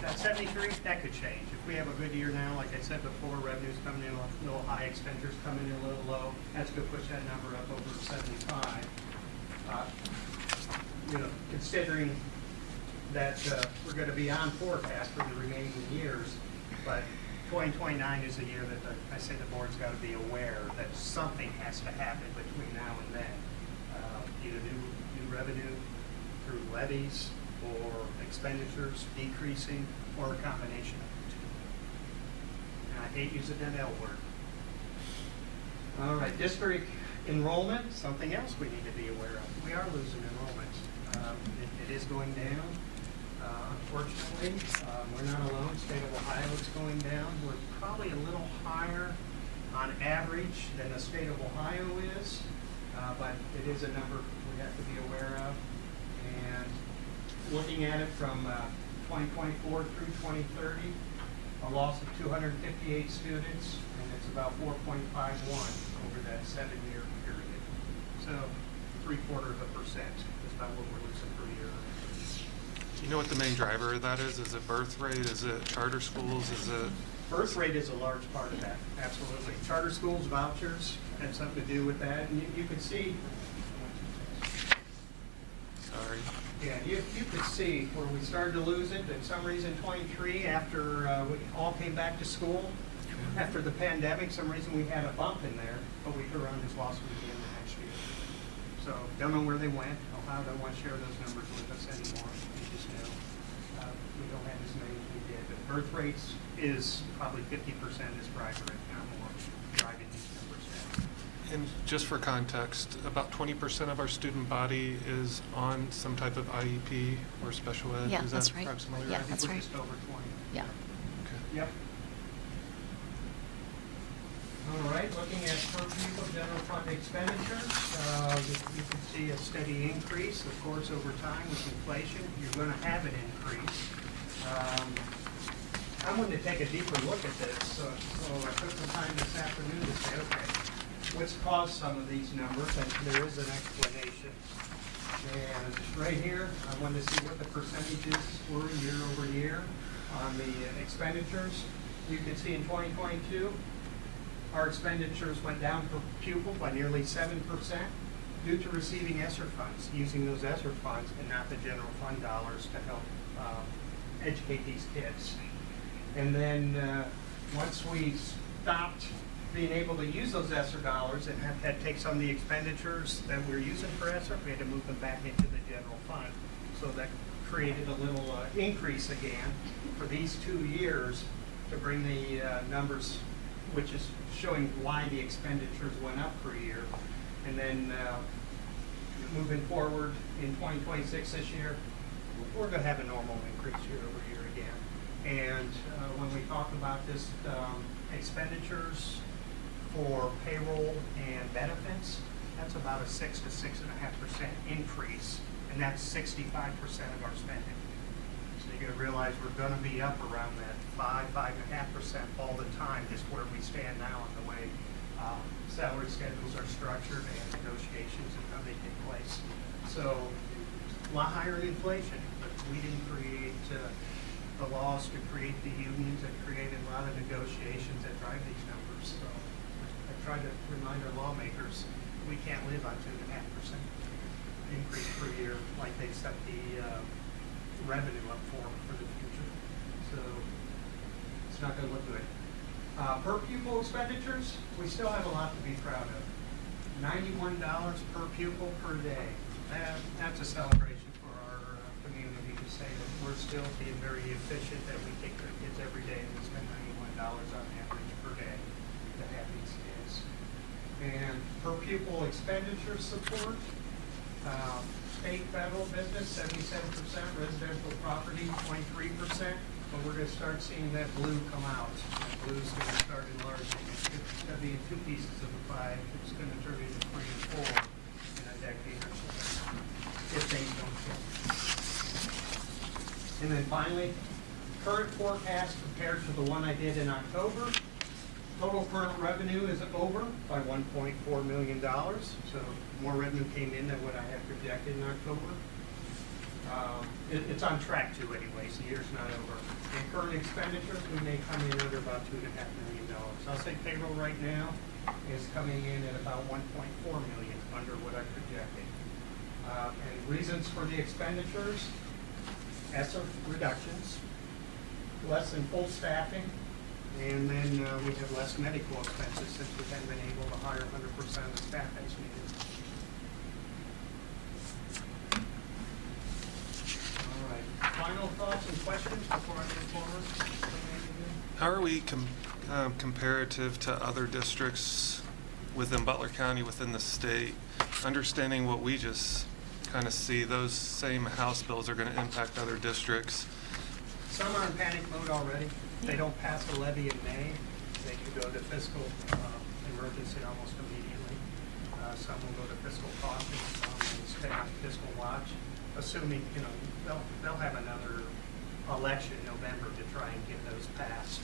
That 73, that could change. If we have a good year now, like I said before, revenue's coming in a little high, expenditures coming in a little low, that's going to push that number up over 75. Considering that we're going to be on forecast for the remaining years, but 2029 is the year that I say the board's got to be aware that something has to happen between now and then. Either new revenue through levies or expenditures decreasing or a combination of the two. And I hate using that L word. All right, district enrollment, something else we need to be aware of. We are losing enrollment. It is going down. Unfortunately, we're not alone. State of Ohio is going down. We're probably a little higher on average than the state of Ohio is, but it is a number we have to be aware of. And looking at it from 2024 through 2030, a loss of 258 students, and it's about 4.51 over that 7-year period. So 0.75% is about what we're losing per year. Do you know what the main driver of that is? Is it birth rate? Is it charter schools? Is it? Birth rate is a large part of that, absolutely. Charter schools, vouchers, had something to do with that. And you could see, Sorry. yeah, you could see where we started to lose it. For some reason, 23, after we all came back to school, after the pandemic, some reason we had a bump in there, but we turned around and just lost them again the next year. So don't know where they went. Ohio don't want to share those numbers with us anymore. We just know we don't have as many as we did. But birth rates is probably 50% is private right now, more driving these numbers down. And just for context, about 20% of our student body is on some type of IEP or special ed. Yeah, Is that's that right. approximately Yeah, right? that's We're right. just over 20. Yeah. Okay. Yep. All right, looking at per pupil general fund expenditures, you can see a steady increase. Of course, over time with inflation, you're going to have an increase. I wanted to take a deeper look at this, so I took some time this afternoon to say, okay, what's caused some of these numbers, and there is an explanation. And right here, I wanted to see what the percentages were year over year on the expenditures. You can see in 2022, our expenditures went down per pupil by nearly 7% due to receiving ESSER funds, using those ESSER funds and not the general fund dollars to help educate these kids. And then once we stopped being able to use those ESSER dollars and had to take some of the expenditures that we're using for ESSER, we had to move them back into the general fund. So that created a little increase again for these 2 years to bring the numbers, which is showing why the expenditures went up per year. And then moving forward in 2026 this year, we're going to have a normal increase year over year again. And when we talk about this expenditures for payroll and benefits, that's about a 6 to 6.5% increase, and that's 65% of our spending. So you got to realize we're going to be up around that 5.5% all the time, just where we stand now in the way salary schedules are structured and negotiations and how they take place. So a lot higher than inflation, but we didn't create the laws to create the unions that created a lot of negotiations that drive these numbers. So I try to remind our lawmakers we can't live on 2.5% increase per year like they set the revenue up for the future. So it's not going to look good. Per pupil expenditures, we still have a lot to be proud of. $91 per pupil per day. That's a celebration for our community to say that we're still being very efficient, that we take care of kids every day, and we spend $91 on average per day to have these kids. And per pupil expenditure support, state, federal business, 77%, residential property, 23%. But we're going to start seeing that blue come out. That blue is going to start enlarging. It's going to be in 2 pieces of the pie. It's going to turn into 3 and 4 in a decade or so, if things don't change. And then finally, current forecast compared to the one I did in October. Total current revenue is over by $1.4 million. So more revenue came in than what I had projected in October. It's on track to anyways. The year's not over. In current expenditures, we may come in under about $2.5 million. I'll say payroll right now is coming in at about $1.4 million under what I projected. And reasons for the expenditures, ESSA reductions, less than full staffing, and then we have less medical expenses since we haven't been able to hire 100% of the staff as needed. All right, final thoughts and questions before I move forward? How are we comparative to other districts within Butler County, within the state? Understanding what we just kind of see, those same House bills are going to impact other districts. Some are in panic mode already. If they don't pass a levy in May, they could go to fiscal emergency almost immediately. Some will go to fiscal caution, some will stay on fiscal watch, assuming, they'll have another election in November to try and get those passed.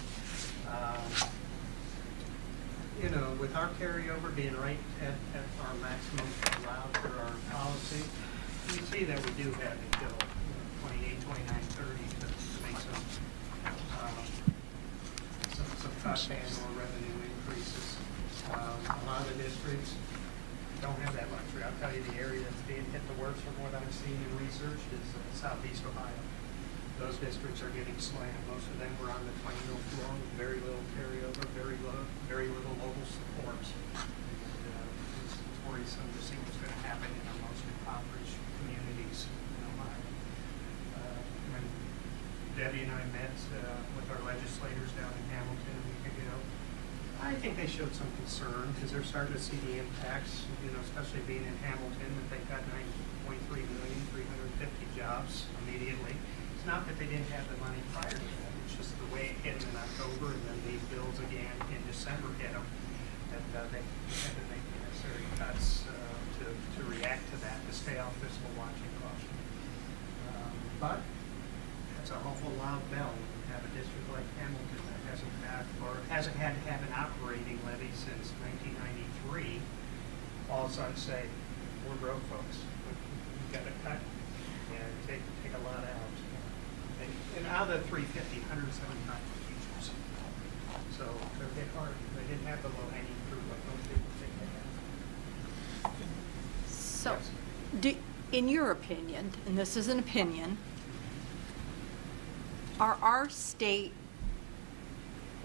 With our carryover being right at our maximum allowed for our policy, you see that we do have until 28, 29, 30 to make some cuts and or revenue increases. A lot of the districts don't have that luxury. I'll tell you, the area that's being hit the worst from what I've seen in research is Southeast Ohio. Those districts are getting slammed. Most of them were on the 20-mil floor with very little carryover, very little local support. It's worrisome to see what's going to happen in our most impoverished communities in Ohio. When Debbie and I met with our legislators down in Hamilton a week ago, I think they showed some concern because they're starting to see the impacts, especially being in Hamilton, that they got 9.3 million, 350 jobs immediately. It's not that they didn't have the money prior to that, it's just the way it hit in October and then these bills again in December hit them, that they had to make the necessary cuts to react to that, to stay off fiscal watching caution. But that's a awful loud bell when you have a district like Hamilton that hasn't had to have an operating levy since 1993, all of a sudden say, we're broke, folks. We've got to cut and take a lot out. And out of the 350, 175 were teachers. So they're hit hard. They didn't have the low-hanging fruit like most people think they have. So, Yes. in your opinion, and this is an opinion, are our state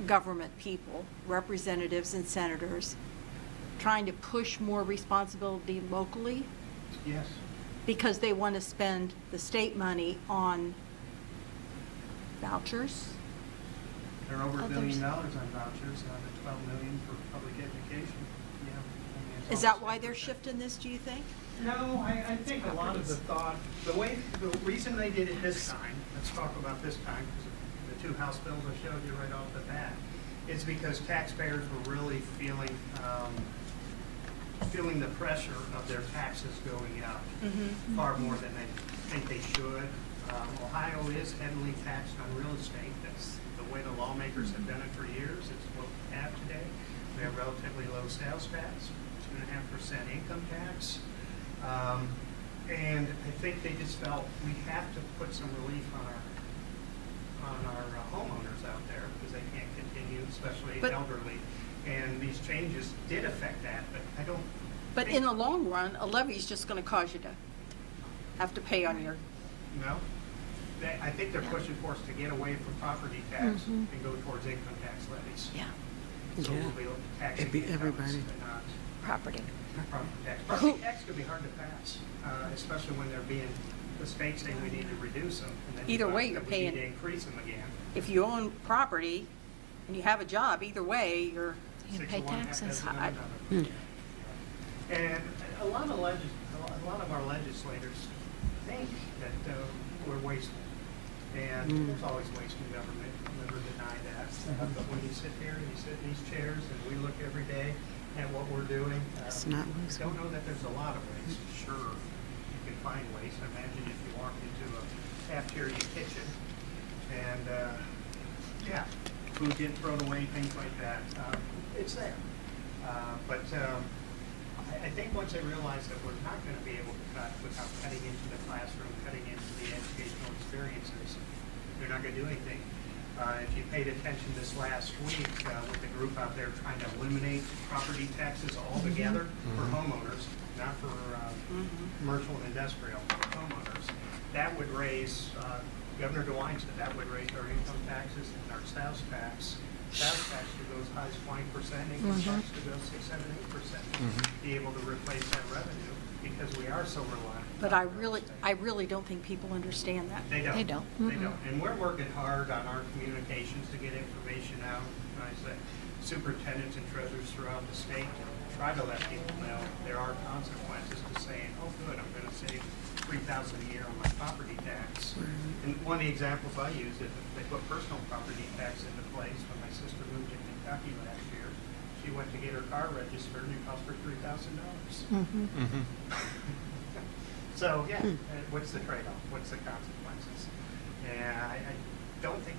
government people, representatives and senators, trying to push more responsibility locally Yes. because they want to spend the state money on vouchers? They're over $1 Others. billion on vouchers, the $12 million for public education. Yeah. I mean, Is that why they're shifting this, do you think? No, I think a lot of the thought, the reason they did it this time, let's talk about this time, because the two House bills I showed you right off the bat, is because taxpayers were really feeling the pressure of their taxes going up far more than they think they should. Ohio is heavily taxed on real estate. That's the way the lawmakers have done it for years. It's what we have today. We have relatively low sales tax, 2.5% income tax. And I think they just felt we have to put some relief on our homeowners out there because they can't continue, especially elderly. And these changes did affect that, but I don't. But in the long run, a levy is just going to cause you to have to pay on your. No. I think they're pushing for us to get away from property tax and go towards income tax levies. Yeah. So we'll be taxing It'd be incomes everybody. and not Property. property tax. Property tax could be hard to pass, especially when they're being, the state saying we need to reduce them. And then Either you way, find you're that we need paying- to increase them again. If you own property and you have a job, either way, you're. You 6 pay of one, half taxes. dozen of another. And a lot of our legislators think that we're wasteful. And there's always waste in government, I'll never deny that. But when you sit here and you sit in these chairs and we look every day at what we're doing, It's not I wasteful. don't know that there's a lot of waste. Sure, you can find waste. Imagine if you walked into a cafeteria kitchen and, food getting thrown away, things like that. It's there. But I think once they realize that we're not going to be able to cut without cutting into the classroom, cutting into the educational experiences, they're not going to do anything. If you paid attention this last week with the group out there trying to eliminate property taxes altogether for homeowners, not for commercial and industrial homeowners, that would raise Governor DeWine said that would raise our income taxes and our sales tax. Sales tax to go as high as 20%, income tax to go 6, 7, 8%. Be able to replace that revenue because we are so reliant. But I really don't think people understand that. They don't. They don't. They don't. And we're working hard on our communications to get information out. And I say superintendents and treasurers throughout the state try to let people know there are consequences to saying, oh, good, I'm going to save $3,000 a year on my property tax. And one of the examples I use is if they put personal property tax into place. When my sister moved to Kentucky last year, she went to get her car registered and it cost her $3,000. So, yeah, what's the trade-off? What's the consequences? And I don't think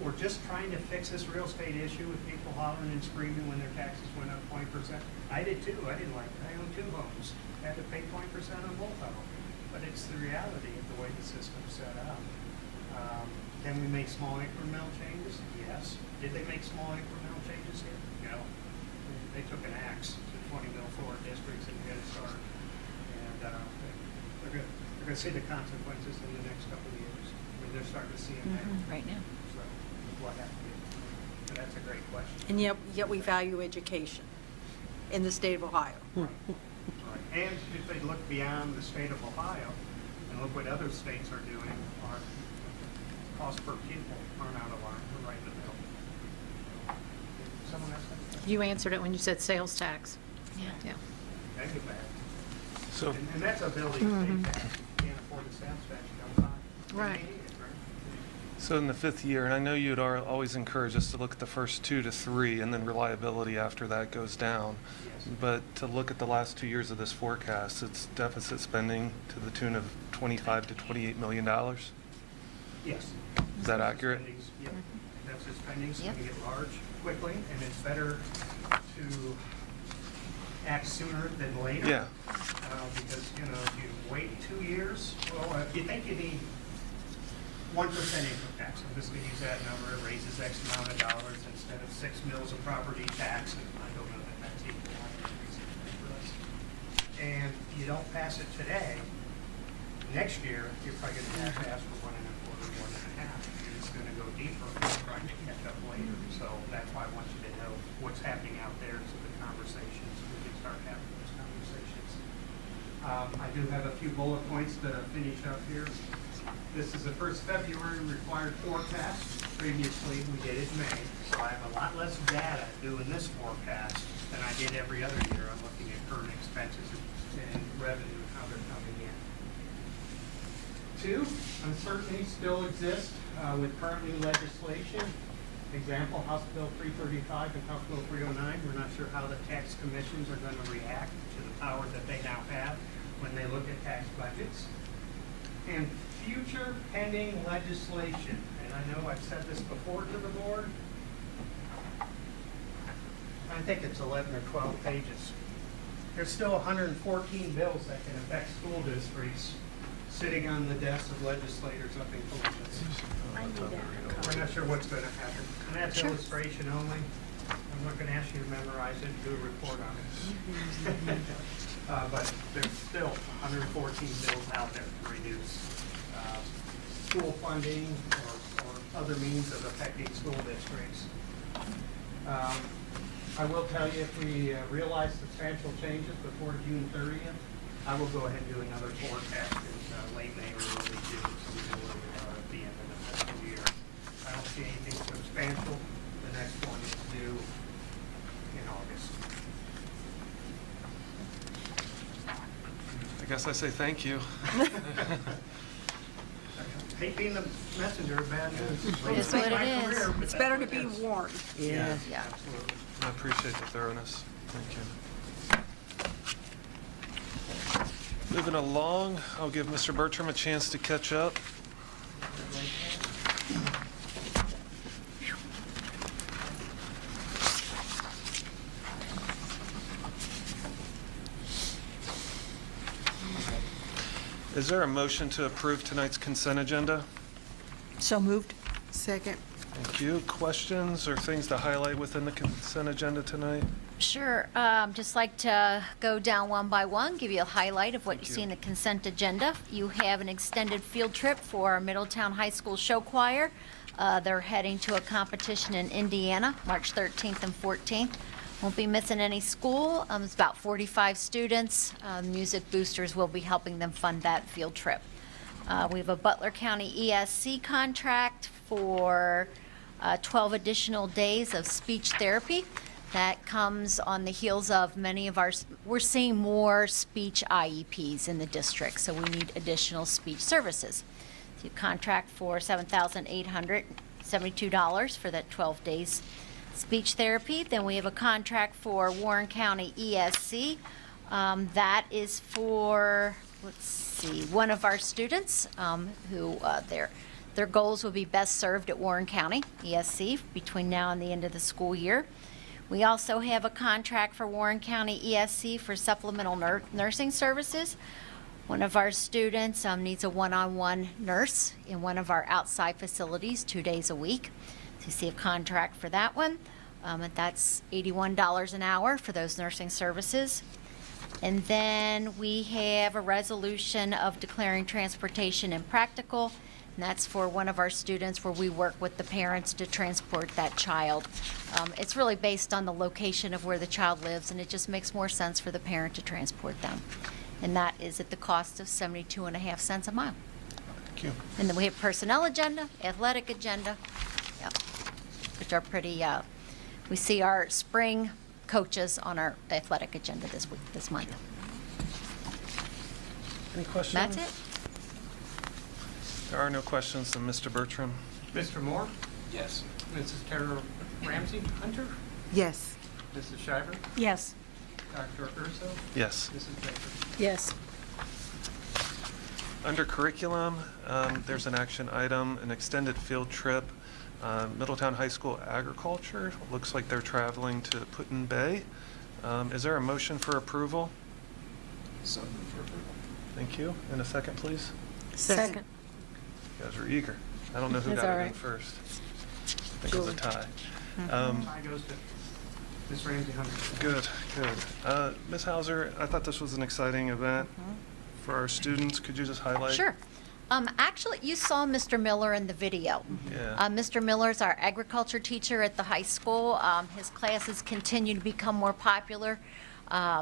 we're just trying to fix this real estate issue with people hollering and screaming when their taxes went up 20%. I did too. I didn't like it. I own 2 homes. I had to pay 20% on both of them. But it's the reality of the way the system's set up. Can we make small incremental changes? Yes. Did they make small incremental changes here? No. They took an axe to 20 mil forward districts and hit a start. And they're going to see the consequences in the next couple of years. I mean, they're starting to see them now. Right now. So what happens? So that's a great question. And yet we value education in the state of Ohio. Right. And if they look beyond the state of Ohio and look what other states are doing, our cost per pupil aren't out of line. We're right in the middle. Someone else? You answered it when you said sales tax. Yeah. Thank you, Pat. So, And that's a building state tax. You can't afford the sales tax, you don't buy. Right. You need it, right? so in the 5th year, and I know you'd always encourage us to look at the first 2 to 3, and then reliability after that goes down. Yes. But to look at the last 2 years of this forecast, it's deficit spending to the tune of $25 to $28 million. Yes. Is that accurate? Yep. Deficit spending's Yep. going to get large quickly, and it's better to act sooner than later. Yeah. Because, if you wait 2 years, well, if you think you need 1% income tax, I'm just going to use that number, it raises X amount of dollars instead of 6 mils of property tax, and I don't know that that's equal for us. And you don't pass it today, next year, you're probably going to have to ask for 1.25, 1.5, and it's going to go deeper, trying to catch up later. So that's why I want you to know what's happening out there, so the conversations, we can start having those conversations. I do have a few bullet points to finish up here. This is the first February required forecast. Previously, we did it in May, so I have a lot less data doing this forecast than I did every other year. I'm looking at current expenses and revenue and how they're coming in. 2, uncertainty still exists with current new legislation. Example, House Bill 335 and House Bill 309. We're not sure how the tax commissions are going to react to the power that they now have when they look at tax budgets. And future pending legislation, and I know I've said this before to the board, I think it's 11 or 12 pages. There's still 114 bills that can affect school districts sitting on the desks of legislators up in Columbus. We're not sure what's going to happen. And that's illustration only. I'm not going to ask you to memorize it and do a report on it. But there's still 114 bills out there to reduce school funding or other means of affecting school districts. I will tell you, if we realize substantial changes before June 30th, I will go ahead and do another forecast in late May or early June, so we know where we are at the end of the fiscal year. I don't see anything substantial. The next one is due in August. I guess I say thank you. Hate being the messenger of bad news. It's what it is. Career, but It's that's better what to it be is. warned. Yeah. Absolutely. I appreciate the thoroughness. Thank you. Moving along, I'll give Mr. Bertram a chance to catch up. Is there a motion to approve tonight's consent agenda? So moved. Second. Thank you. Questions or things to highlight within the consent agenda tonight? Sure. Just like to go down one by one, give you a highlight of what you see in the consent agenda. You have an extended field trip for our Middletown High School Show Choir. They're heading to a competition in Indiana, March 13th and 14th. Won't be missing any school. It's about 45 students. Music Boosters will be helping them fund that field trip. We have a Butler County ESC contract for 12 additional days of speech therapy. That comes on the heels of we're seeing more speech IEPs in the district, so we need additional speech services. So you contract for $7,872 for that 12 days speech therapy. Then we have a contract for Warren County ESC. That is for, let's see, one of our students who their goals will be best served at Warren County ESC between now and the end of the school year. We also have a contract for Warren County ESC for supplemental nursing services. One of our students needs a one-on-one nurse in one of our outside facilities 2 days a week. So you see a contract for that one. And that's $81 an hour for those nursing services. And then we have a resolution of declaring transportation impractical. And that's for one of our students where we work with the parents to transport that child. It's really based on the location of where the child lives, and it just makes more sense for the parent to transport them. And that is at the cost of 72.5 cents a mile. Thank you. And then we have personnel agenda, athletic agenda, which are pretty, we see our spring coaches on our athletic agenda this month. Any questions? That's it. There are no questions from Mr. Bertram. Mr. Moore? Yes. Mrs. Tara Ramsey Hunter? Yes. Mrs. Shiver? Yes. Dr. Urso? Yes. Mrs. Baker? Yes. Under curriculum, there's an action item, an extended field trip, Middletown High School Agriculture. Looks like they're traveling to Put-in Bay. Is there a motion for approval? So moved for approval. Thank you. And a second, please. Second. You guys are eager. I don't know who That's got all it in right. first. I think it was a tie. Tie goes to Ms. Ramsey Hunter. Good, good. Ms. Hauser, I thought this was an exciting event for our students. Could you just highlight? Sure. Actually, you saw Mr. Miller in the video. Yeah. Mr. Miller's our agriculture teacher at the high school. His classes continue to become more popular.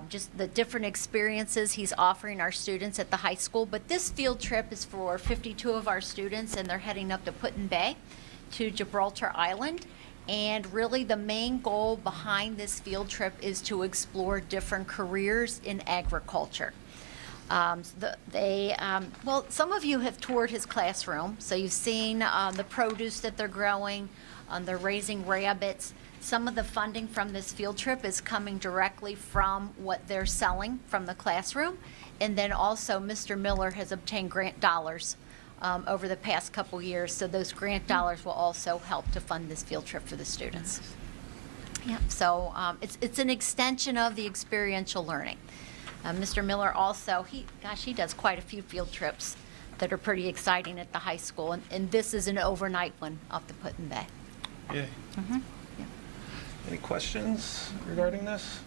Just the different experiences he's offering our students at the high school. But this field trip is for 52 of our students, and they're heading up to Put-in Bay to Gibraltar Island. And really the main goal behind this field trip is to explore different careers in agriculture. Well, some of you have toured his classroom, so you've seen the produce that they're growing. They're raising rabbits. Some of the funding from this field trip is coming directly from what they're selling from the classroom. And then also Mr. Miller has obtained grant dollars over the past couple years, so those grant dollars will also help to fund this field trip for the students. Yep, so it's an extension of the experiential learning. Mr. Miller also, he does quite a few field trips that are pretty exciting at the high school, and this is an overnight one off the Put-in Bay. Yay. Yeah. Any questions regarding this?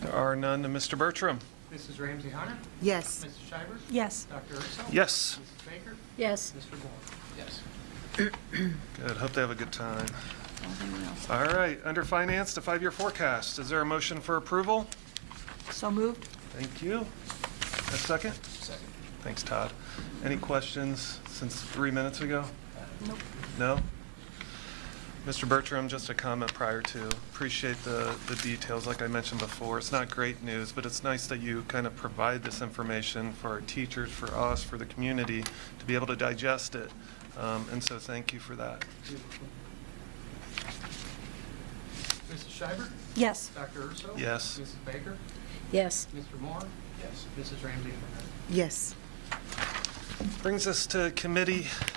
There are none. Mr. Bertram? Mrs. Ramsey Hunter? Yes. Mrs. Shiver? Yes. Dr. Urso? Yes. Mrs. Baker? Yes. Mr. Moore? Yes. Good. Hope they have a good time. All right. Under finance, the 5-year forecast. Is there a motion for approval? So moved? Thank you. A second? Second. Thanks, Todd. Any questions since 3 minutes ago? Nope. No? Mr. Bertram, just a comment prior to. Appreciate the details, like I mentioned before. It's not great news, but it's nice that you kind of provide this information for our teachers, for us, for the community, to be able to digest it. And so thank you for that. Mrs. Shiver? Yes. Dr. Urso? Yes. Mrs. Baker? Yes. Mr. Moore? Yes. Mrs. Ramsey Hunter? Yes. Brings us to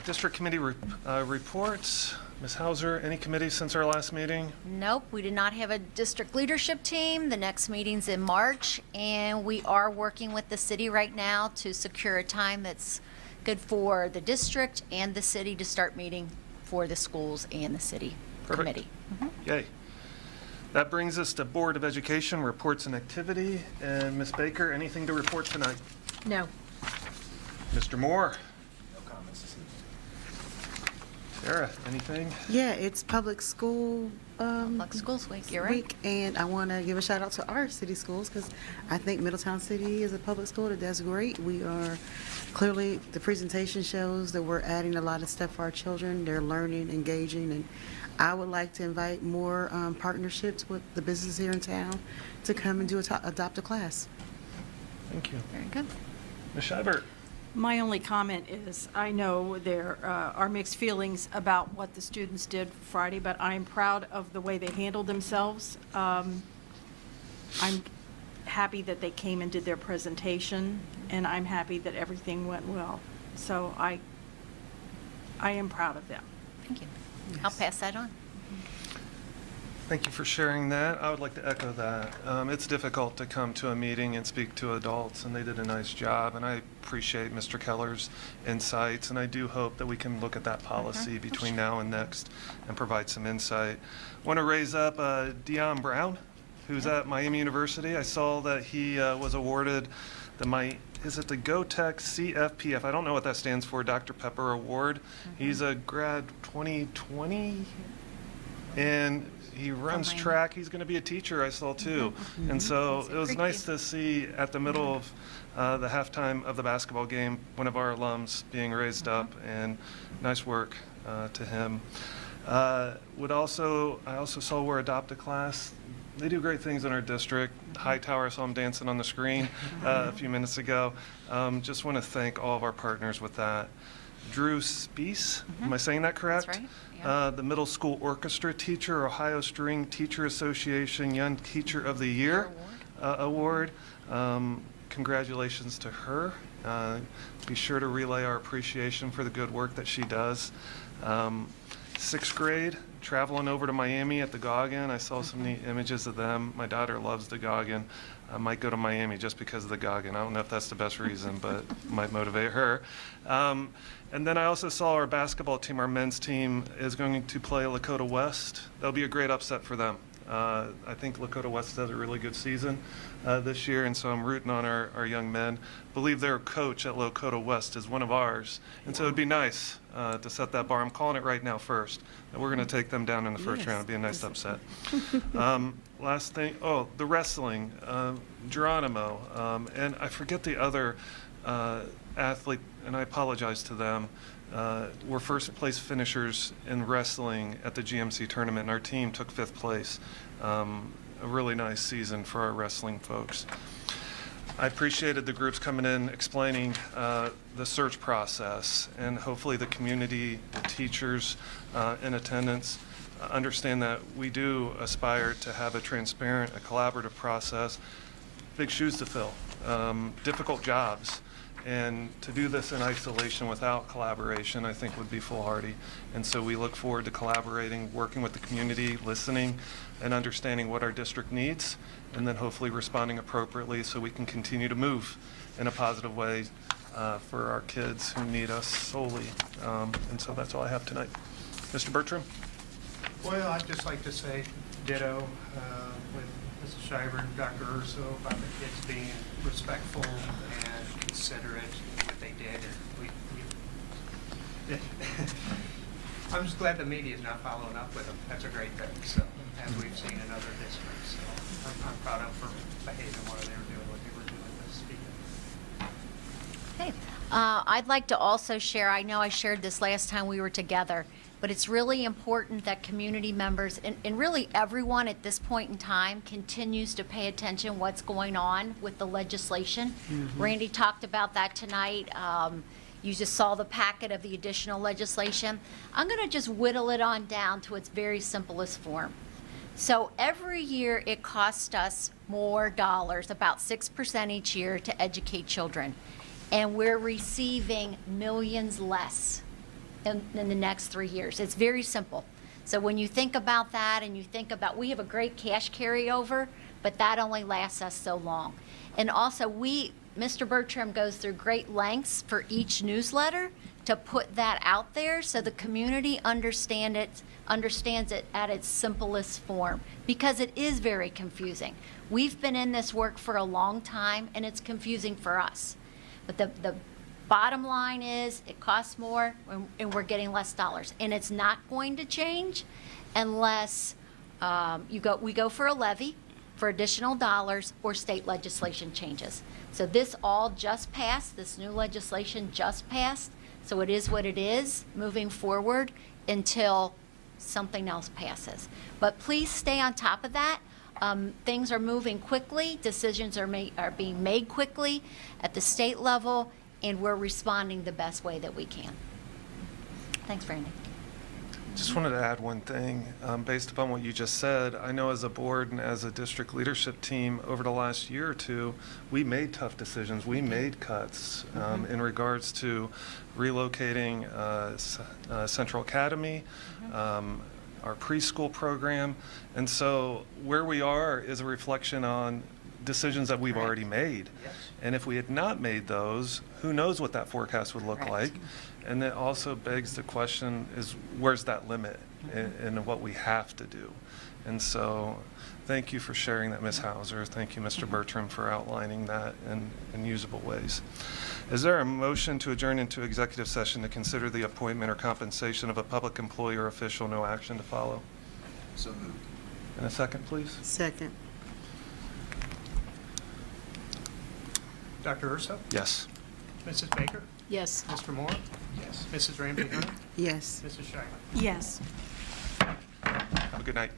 district committee reports. Ms. Hauser, any committees since our last meeting? Nope, we did not have a district leadership team. The next meeting's in March, and we are working with the city right now to secure a time that's good for the district and the city to start meeting for the schools and the city Perfect. committee. Yay. That brings us to Board of Education reports and activity. And Ms. Baker, anything to report tonight? No. Mr. Moore? No comments this evening. Sarah, anything? Yeah, it's public school Public Schools Week, you're right. week, and I want to give a shout out to our city schools because I think Middletown City is a public school that does great. We are clearly, the presentation shows that we're adding a lot of stuff for our children. They're learning, engaging, and I would like to invite more partnerships with the businesses here in town to come and do adopt a class. Thank you. Very good. Ms. Scheibert? My only comment is, I know there are mixed feelings about what the students did Friday, but I'm proud of the way they handled themselves. I'm happy that they came and did their presentation, and I'm happy that everything went well. So I am proud of them. Thank you. I'll pass that on. Thank you for sharing that. I would like to echo that. It's difficult to come to a meeting and speak to adults, and they did a nice job, and I appreciate Mr. Keller's insights, and I do hope that we can look at that policy between now and next and provide some insight. I want to raise up Dion Brown, who's at Miami University. I saw that he was awarded is it the GoTech CFPF? I don't know what that stands for, Dr. Pepper Award. He's a grad 2020, and he runs track. He's going to be a teacher, I saw too. And so it was nice to see at the middle of the halftime of the basketball game, one of our alums being raised up, and nice work to him. I also saw we're Adopt a Class. They do great things in our district. Hightower, I saw him dancing on the screen a few minutes ago. Just want to thank all of our partners with that. Drew Spees, am I saying that correct? That's right. Yeah. The middle school orchestra teacher, Ohio String Teacher Association Young Teacher of the Year award. Congratulations to her. Be sure to relay our appreciation for the good work that she does. 6th grade, traveling over to Miami at the Goggin. I saw some neat images of them. My daughter loves the Goggin. I might go to Miami just because of the Goggin. I don't know if that's the best reason, but might motivate her. And then I also saw our basketball team, our men's team, is going to play Lakota West. That'll be a great upset for them. I think Lakota West has a really good season this year, and so I'm rooting on our young men. Believe their coach at Lakota West is one of ours, and so it'd be nice to set that bar. I'm calling it right now first, that we're going to take them down in the first round. It'd be a nice upset. Last thing, the wrestling, Geronimo, and I forget the other athlete, and I apologize to them. We're first place finishers in wrestling at the GMC tournament, and our team took 5th place. A really nice season for our wrestling folks. I appreciated the groups coming in explaining the search process, and hopefully the community, the teachers in attendance understand that we do aspire to have a transparent, a collaborative process. Big shoes to fill, difficult jobs. And to do this in isolation without collaboration, I think would be foolhardy. And so we look forward to collaborating, working with the community, listening, and understanding what our district needs, and then hopefully responding appropriately so we can continue to move in a positive way for our kids who need us solely. And so that's all I have tonight. Mr. Bertram? Well, I'd just like to say ditto with Mrs. Shiver and Dr. Urso about the kids being respectful and considerate in what they did. And I'm just glad the media is not following up with them. That's a great thing. So, as we've seen in other districts, so I'm proud of them for behaving while they were doing what they were doing this speaking. Okay. I'd like to also share, I know I shared this last time we were together, but it's really important that community members and really everyone at this point in time continues to pay attention what's going on with the legislation. Randy talked about that tonight. You just saw the packet of the additional legislation. I'm going to just whittle it on down to its very simplest form. So every year it costs us more dollars, about 6% each year, to educate children. And we're receiving millions less in the next 3 years. It's very simple. So when you think about that and you think about, we have a great cash carryover, but that only lasts us so long. And also Mr. Bertram goes through great lengths for each newsletter to put that out there so the community understands it at its simplest form, because it is very confusing. We've been in this work for a long time, and it's confusing for us. But the bottom line is, it costs more, and we're getting less dollars. And it's not going to change unless we go for a levy for additional dollars or state legislation changes. So this all just passed, this new legislation just passed, so it is what it is moving forward until something else passes. But please stay on top of that. Things are moving quickly, decisions are being made quickly at the state level, and we're responding the best way that we can. Thanks, Randy. Just wanted to add one thing. Based upon what you just said, I know as a board and as a district leadership team over the last year or two, we made tough decisions. We made cuts in regards to relocating Central Academy, our preschool program. And so where we are is a reflection on decisions that we've already made. Yes. And if we had not made those, who knows what that forecast would look like? And it also begs the question is, where's that limit in what we have to do? And so thank you for sharing that, Ms. Hauser. Thank you, Mr. Bertram, for outlining that in usable ways. Is there a motion to adjourn into executive session to consider the appointment or compensation of a public employee or official, no action to follow? So moved. And a second, please? Second. Dr. Urso? Yes. Mrs. Baker? Yes. Mr. Moore? Yes. Mrs. Ramsey Hunter? Yes. Mrs. Schuyler? Yes. Have a good night.